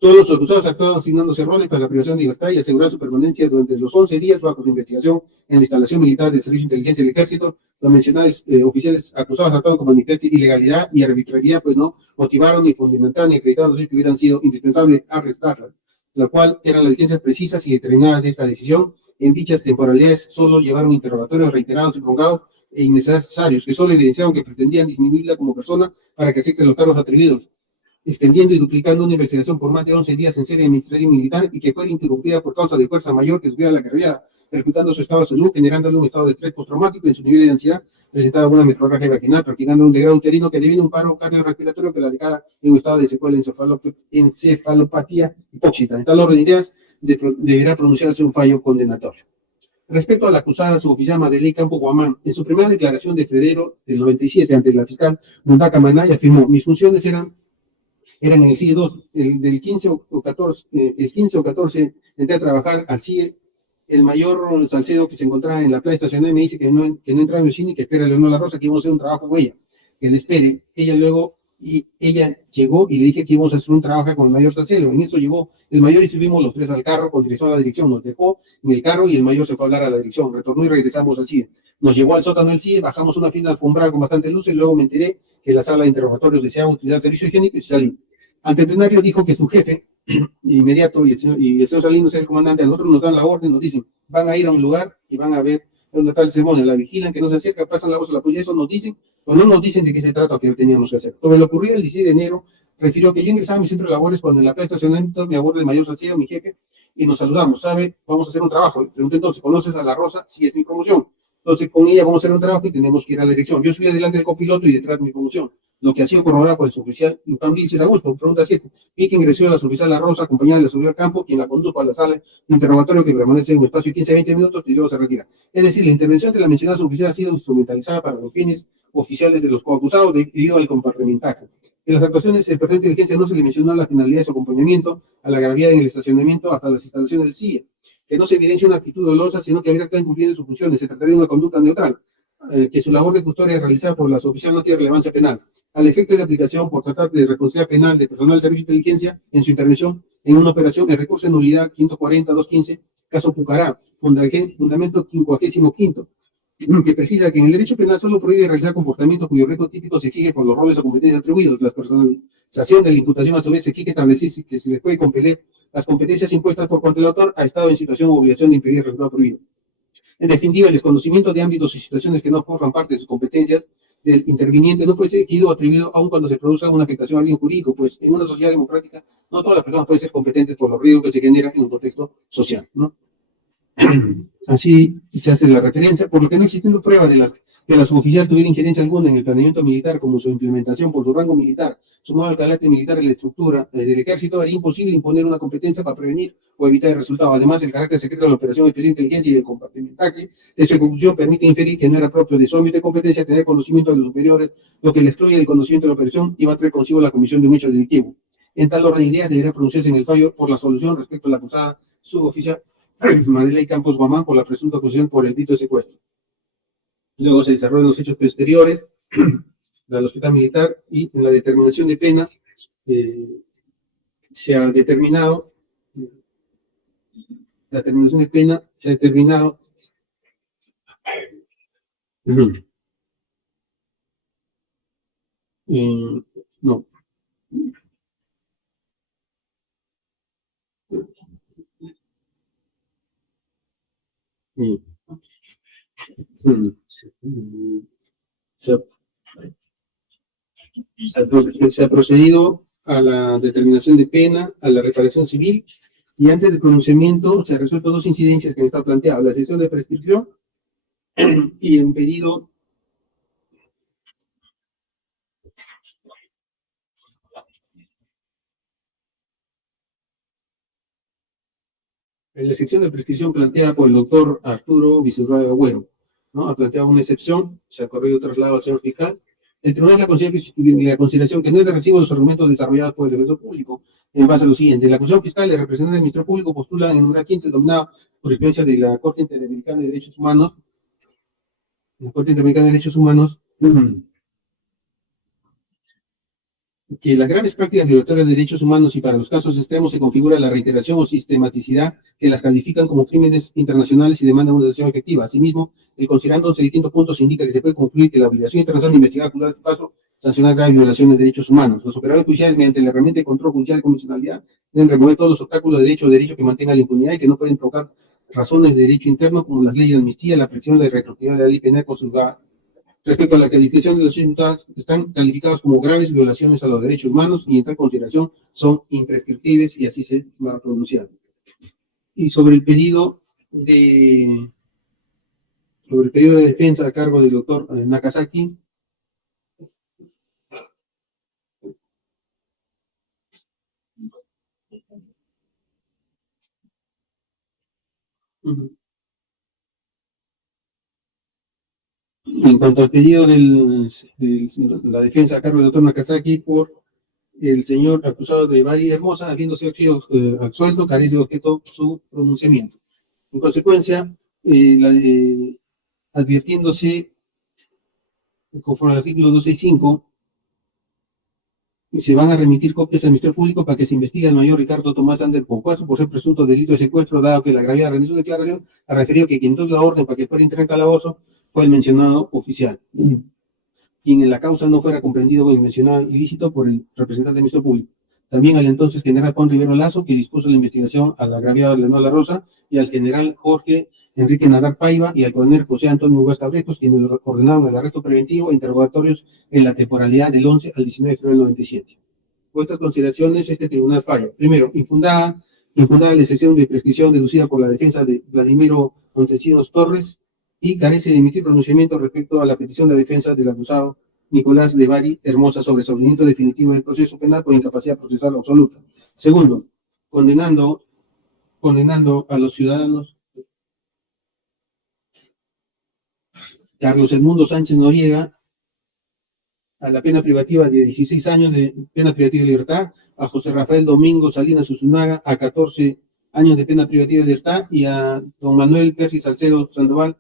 Todos los acusados actuaban asignándose roles para la privación de libertad y asegurar su permanencia durante los 11 días bajo su investigación en la instalación militar del Servicio de Inteligencia del Ejército. Los mencionados oficiales acusados actuaban con manifiesta ilegalidad y arbitrariedad, pues no motivaron ni fundamentaron ni acreditaron los hechos que hubieran sido indispensables arrestarlas, la cual eran las diligencias precisas y determinadas de esta decisión. En dichas temporalidades solo llevaron interrogatorios reiterados y prolongados e innecesarios, que solo evidenciaron que pretendían disminuirla como persona para que acepte los cargos atribuidos, extendiendo y duplicando una investigación por más de 11 días en serie administrativa y militar y que fuera interrumpida por causa de fuerza mayor que supiera la carrera, perjudicando su estado de salud, generándole un estado de estrés postraumático en su nivel de ansiedad, presentaba una metrorragia vaginal, practicando un degrado uterino que devino un paro cardiorrespiratorio que la dejaba en un estado de secuela encefalopatía hipóxita. En tal orden de ideas, deberá pronunciarse un fallo condenatorio. Respecto a la acusada suboficial Madeley Campo Guamán, en su primera declaración de febrero del 97 ante la fiscal Mundaca Manay afirmó: mis funciones eran en el CIE 2, del 15 o 14 entré a trabajar al CIE. El mayor Salcedo, que se encontraba en la playa estacionada, me dice que no entra en el cine y que espera a Leonor La Rosa, que íbamos a hacer un trabajo con ella, que le espere. Ella llegó y le dije que íbamos a hacer un trabajo con el mayor Salcedo. En eso llegó el mayor y subimos los tres al carro con dirección a la dirección. Nos dejó en el carro y el mayor se fue a hablar a la dirección. Retornó y regresamos al CIE. Nos llevó al sótano del CIE, bajamos una fina alfombrada con bastante luz y luego me enteré que la sala de interrogatorios deseaba utilizar servicio higiénico y salí. Ante el plenario dijo que su jefe inmediato y el señor Salinas, el comandante, a nosotros nos dan la orden, nos dicen, van a ir a un lugar y van a ver dónde está el ceremonia, la vigilan, que no se acerca, pasan la voz a la policía, eso nos dicen, o no nos dicen de qué se trata o qué teníamos que hacer. Sobre lo ocurrido el 16 de enero, refirió que yo ingresaba a mi centro de labores cuando en la plaza de estacionamiento me aborda el mayor Salcedo, mi jefe, y nos saludamos, ¿sabe? Vamos a hacer un trabajo. Pregunté entonces, ¿conoces a La Rosa? Sí, es mi promoción. Entonces, con ella vamos a hacer un trabajo y tenemos que ir a la dirección. Yo subí adelante del copiloto y detrás de mi promoción, lo que ha sido corroborado por el suboficial Lucán Vilches Augusto. Pregunta 7. Vi que ingresó a la suboficial La Rosa, acompañada de la suboficial Campo, quien la condujo a la sala de interrogatorio que permanece en un espacio de 15 a 20 minutos y luego se retira. Es decir, la intervención de la mencionada suboficial ha sido instrumentalizada para los fines oficiales de los coacusados debido al compartimentaje. En las actuaciones del presidente de inteligencia no se le mencionó la finalidad de su acompañamiento a la gravedad en el estacionamiento hasta las instalaciones del CIE, que no se evidencia una actitud dolosa, sino que habría estado incumpliendo sus funciones. Se trataría de una conducta neutral, que su labor de custodia realizada por la suboficial no tiene relevancia penal. Al efecto de aplicación por tratar de responsabilidad penal de personal del Servicio de Inteligencia en su intervención en una operación, el recurso de nulidad 540-215, caso Pucará, fundamento 55º, que precisa que en el derecho penal solo prohíbe realizar comportamientos cuyo riesgo típico se exige por los roles o competencias atribuidos. La personalización de la imputación a su vez se exige establecer que se les puede compeler las competencias impuestas por cuanto el autor ha estado en situación o obligación de impedir el resultado prohibido. En definitiva, el desconocimiento de ámbitos y situaciones que no forman parte de sus competencias del interviniente no puede ser exigido o atribuido aun cuando se produzca una afectación a alguien jurídico, pues en una sociedad democrática no todas las personas pueden ser competentes por los riesgos que se generan en un contexto social, ¿no? Así se hace la referencia, por lo que no existiendo prueba de que la suboficial tuviera injerencia alguna en el planeamiento militar, como su implementación por su rango militar, sumado al carácter militar de la estructura del ejército, haría imposible imponer una competencia para prevenir o evitar el resultado. Además, el carácter secreto de la operación del presidente de inteligencia y el compartimentaje de su ejecución permite inferir que no era propio de su ámbito de competencia tener conocimiento de los superiores, lo que le excluye del conocimiento de la operación y va a traer consigo la comisión de un hecho delictivo. En tal orden de ideas, deberá pronunciarse en el fallo por la solución respecto a la acusada suboficial Madeley Campos Guamán por la presunta acusación por el delito de secuestro. Luego se desarrollan los hechos posteriores del hospital militar y en la determinación de pena se ha determinado, la determinación de pena se ha determinado no. Se ha procedido a la determinación de pena, a la reparación civil, y antes del pronunciamiento se han resuelto dos incidencias que han estado planteadas: la excepción de prescripción y el pedido En la excepción de prescripción planteada por el doctor Arturo Viceroy Agüero, ¿no? Ha planteado una excepción, se ha corrido traslado al señor fiscal. El tribunal la consideración que no es de recibo de los argumentos desarrollados por el defensor público en base a lo siguiente. La acusación fiscal y el representante del Ministerio Público postulan en el numeral quinto, dominado por experiencia de la Corte Interamericana de Derechos Humanos, que las graves prácticas violatorias de derechos humanos y para los casos extremos se configura la reiteración o sistematicidad que las califican como crímenes internacionales y demandan una acción efectiva. Asimismo, el considerándose distintos puntos indica que se puede concluir que la obligación internacional de investigar, acusar este caso, sancionar graves violaciones de derechos humanos. Los operadores judiciales, mediante la herramienta de control judicial de convencionalidad, deben remover todos los obstáculos de derecho que mantengan la impunidad y que no pueden provocar razones de derecho interno como las leyes de amnistía, la presión de retroactividad de la ley penal conjugada. Respecto a la calificación de los imputados, están calificados como graves violaciones a los derechos humanos y en tal consideración son imprescriptibles y así se va a pronunciar. Y sobre el pedido de defensa a cargo del doctor Nakazaki, en cuanto al pedido de la defensa a cargo del doctor Nakazaki por el señor acusado de Bari Hermosa, habiendo sido absuelto, carece de objeto su pronunciamiento. En consecuencia, advirtiéndose, conforme al artículo 265, se van a remitir copias al Ministerio Público para que se investigue al mayor Ricardo Tomás Ander Poncuazo por ser presunto delito de secuestro, dado que la gravedad de su declaración ha referido que quien dio la orden para que fuera entregado en calabozo fue el mencionado oficial, quien en la causa no fuera comprendido como el mencionado ilícito por el representante del Ministerio Público. También al entonces general Juan Rivero Lazo, que dispuso la investigación al agraviado Leonel La Rosa, y al general Jorge Enrique Nadar Paiva y al coronel José Antonio Huesca Brecos, quienes ordenaron el arresto preventivo e interrogatorios en la temporalidad del 11 al 19 de febrero del 97. Por estas consideraciones, este tribunal falla. Primero, infundada la excepción de prescripción deducida por la defensa de Vladimiro Montesinos Torres y carece de emitir pronunciamiento respecto a la petición de defensa del acusado Nicolás de Bari Hermosa sobre sobreseimiento definitivo del proceso penal por incapacidad procesal absoluta. Segundo, condenando a los ciudadanos Carlos Edmundo Sánchez Noriega a la pena privativa de 16 años de pena privativa de libertad, a José Rafael Domingo Salinas Usunaga a 14 años de pena privativa de libertad y a don Manuel Percy Salcedo Sandoval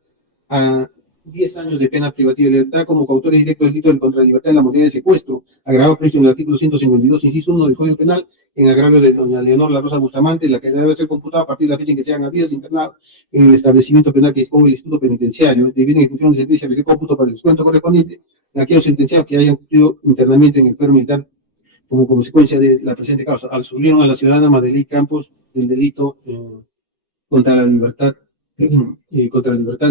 a 10 años de pena privativa de libertad como coautores directos del delito contra la libertad en la modalidad de secuestro, agravado previsto en el artículo 152, inciso 1 del Código Penal, en agravio de doña Leonor La Rosa Bustamante, la que debe ser computada a partir de la fecha en que sean habidos internados en el establecimiento penal que disponga el Instituto Penitenciario, de bien ejecución de sentencia de cómputo para el descuento correspondiente a aquellos sentenciados que hayan cumplido internamente en el fuero militar como consecuencia de la presente causa. Absolvieron a la ciudadana Madeleine Campos del delito contra la libertad en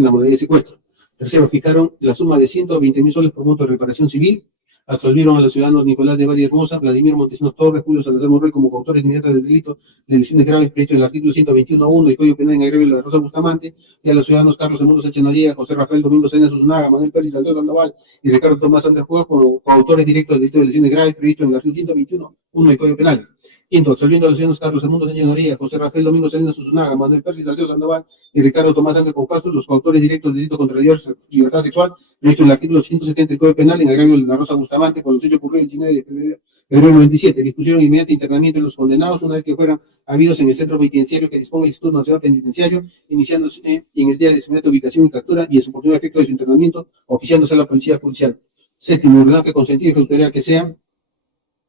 la modalidad de secuestro. Tercero, fijaron la suma de 120.000 soles por monto de reparación civil. Absolvieron a los ciudadanos Nicolás de Bari Hermosa, Vladimir Montesinos Torres, Julio Salazar Monroy como coautores inmediatos del delito de lesiones graves previsto en el artículo 121.1 del Código Penal en agravio de La Rosa Bustamante, y a los ciudadanos Carlos Edmundo Sánchez Noriega, José Rafael Domingo Salinas Usunaga, Manuel Pérez Salcedo Sandoval y Ricardo Tomás Ander Juegos como coautores directos del delito de lesiones graves previsto en el artículo 121.1 del Código Penal. Quinto, absolviendo a los ciudadanos Carlos Edmundo Sánchez Noriega, José Rafael Domingo Salinas Usunaga, Manuel Pérez Salcedo Sandoval y Ricardo Tomás Ander Juegos, los coautores directos del delito contra la libertad sexual previsto en el artículo 170 del Código Penal en agravio de La Rosa Bustamante por los hechos ocurridos el 19 de febrero del 97. Dispusieron inmediato internamiento de los condenados una vez que fueran habidos en el centro penitenciario que disponga el Instituto Nacional Penitenciario, iniciándose en el día de su inmediata ubicación y captura y en su oportuno efecto de su internamiento, oficiándose a la Policía Judicial. Séptimo, ordenado que consentido y que autoridad que sea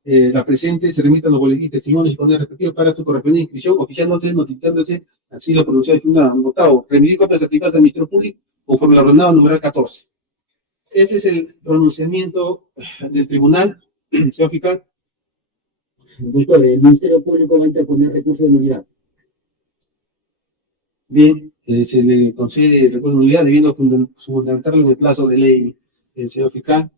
la presente se remitan los boletines, testimonios y poner respectivos para su correspondiente inscripción, oficiándose, notificándose así la producción de tribunal. Octavo, remitir copias certificadas al Ministerio Público conforme la ordenado numeral 14. Ese es el pronunciamiento del tribunal, señor fiscal. Doctor, el Ministerio Público va a interponer recurso de nulidad. Bien, se le concede el recurso de nulidad debiendo fundamentarlo en el plazo de ley, señor fiscal,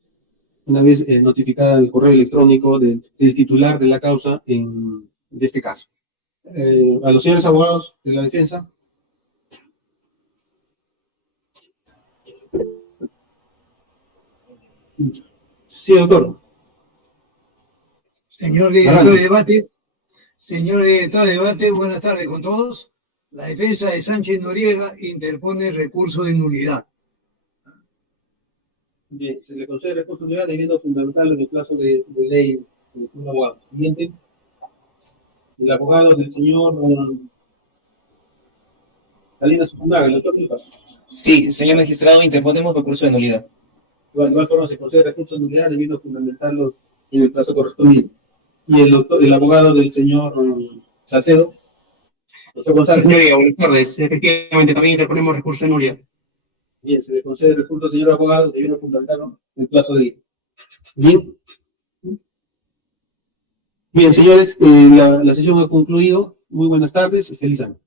una vez notificada el correo electrónico del titular de la causa de este caso. A los señores abogados de la defensa. Sí, doctor. Señor director de debates, buenas tardes con todos. La defensa de Sánchez Noriega interpone recurso de nulidad. Bien, se le concede recurso de nulidad debiendo fundamental en el plazo de ley del abogado. Siguiente. El abogado del señor Salinas Fundaga, el doctor Milpas. Sí, señor magistrado, interponemos recurso de nulidad. De igual forma se concede recurso de nulidad debiendo fundamentarlo en el plazo correspondiente. Y el abogado del señor Salcedo, doctor González. Señoría, buenas tardes. Efectivamente, también interponemos recurso de nulidad. Bien, se le concede recurso al señor abogado debiendo fundamentarlo en el plazo de. Bien. Bien, señores, la sesión ha concluido. Muy buenas tardes y feliz año.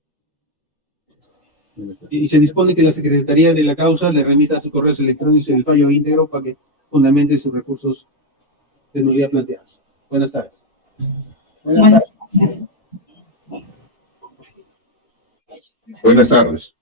Y se dispone que la Secretaría de la Causa le remita a sus correos electrónicos el fallo íntegro para que fundamente sus recursos de nulidad planteados. Buenas tardes. Buenas tardes. Buenas tardes.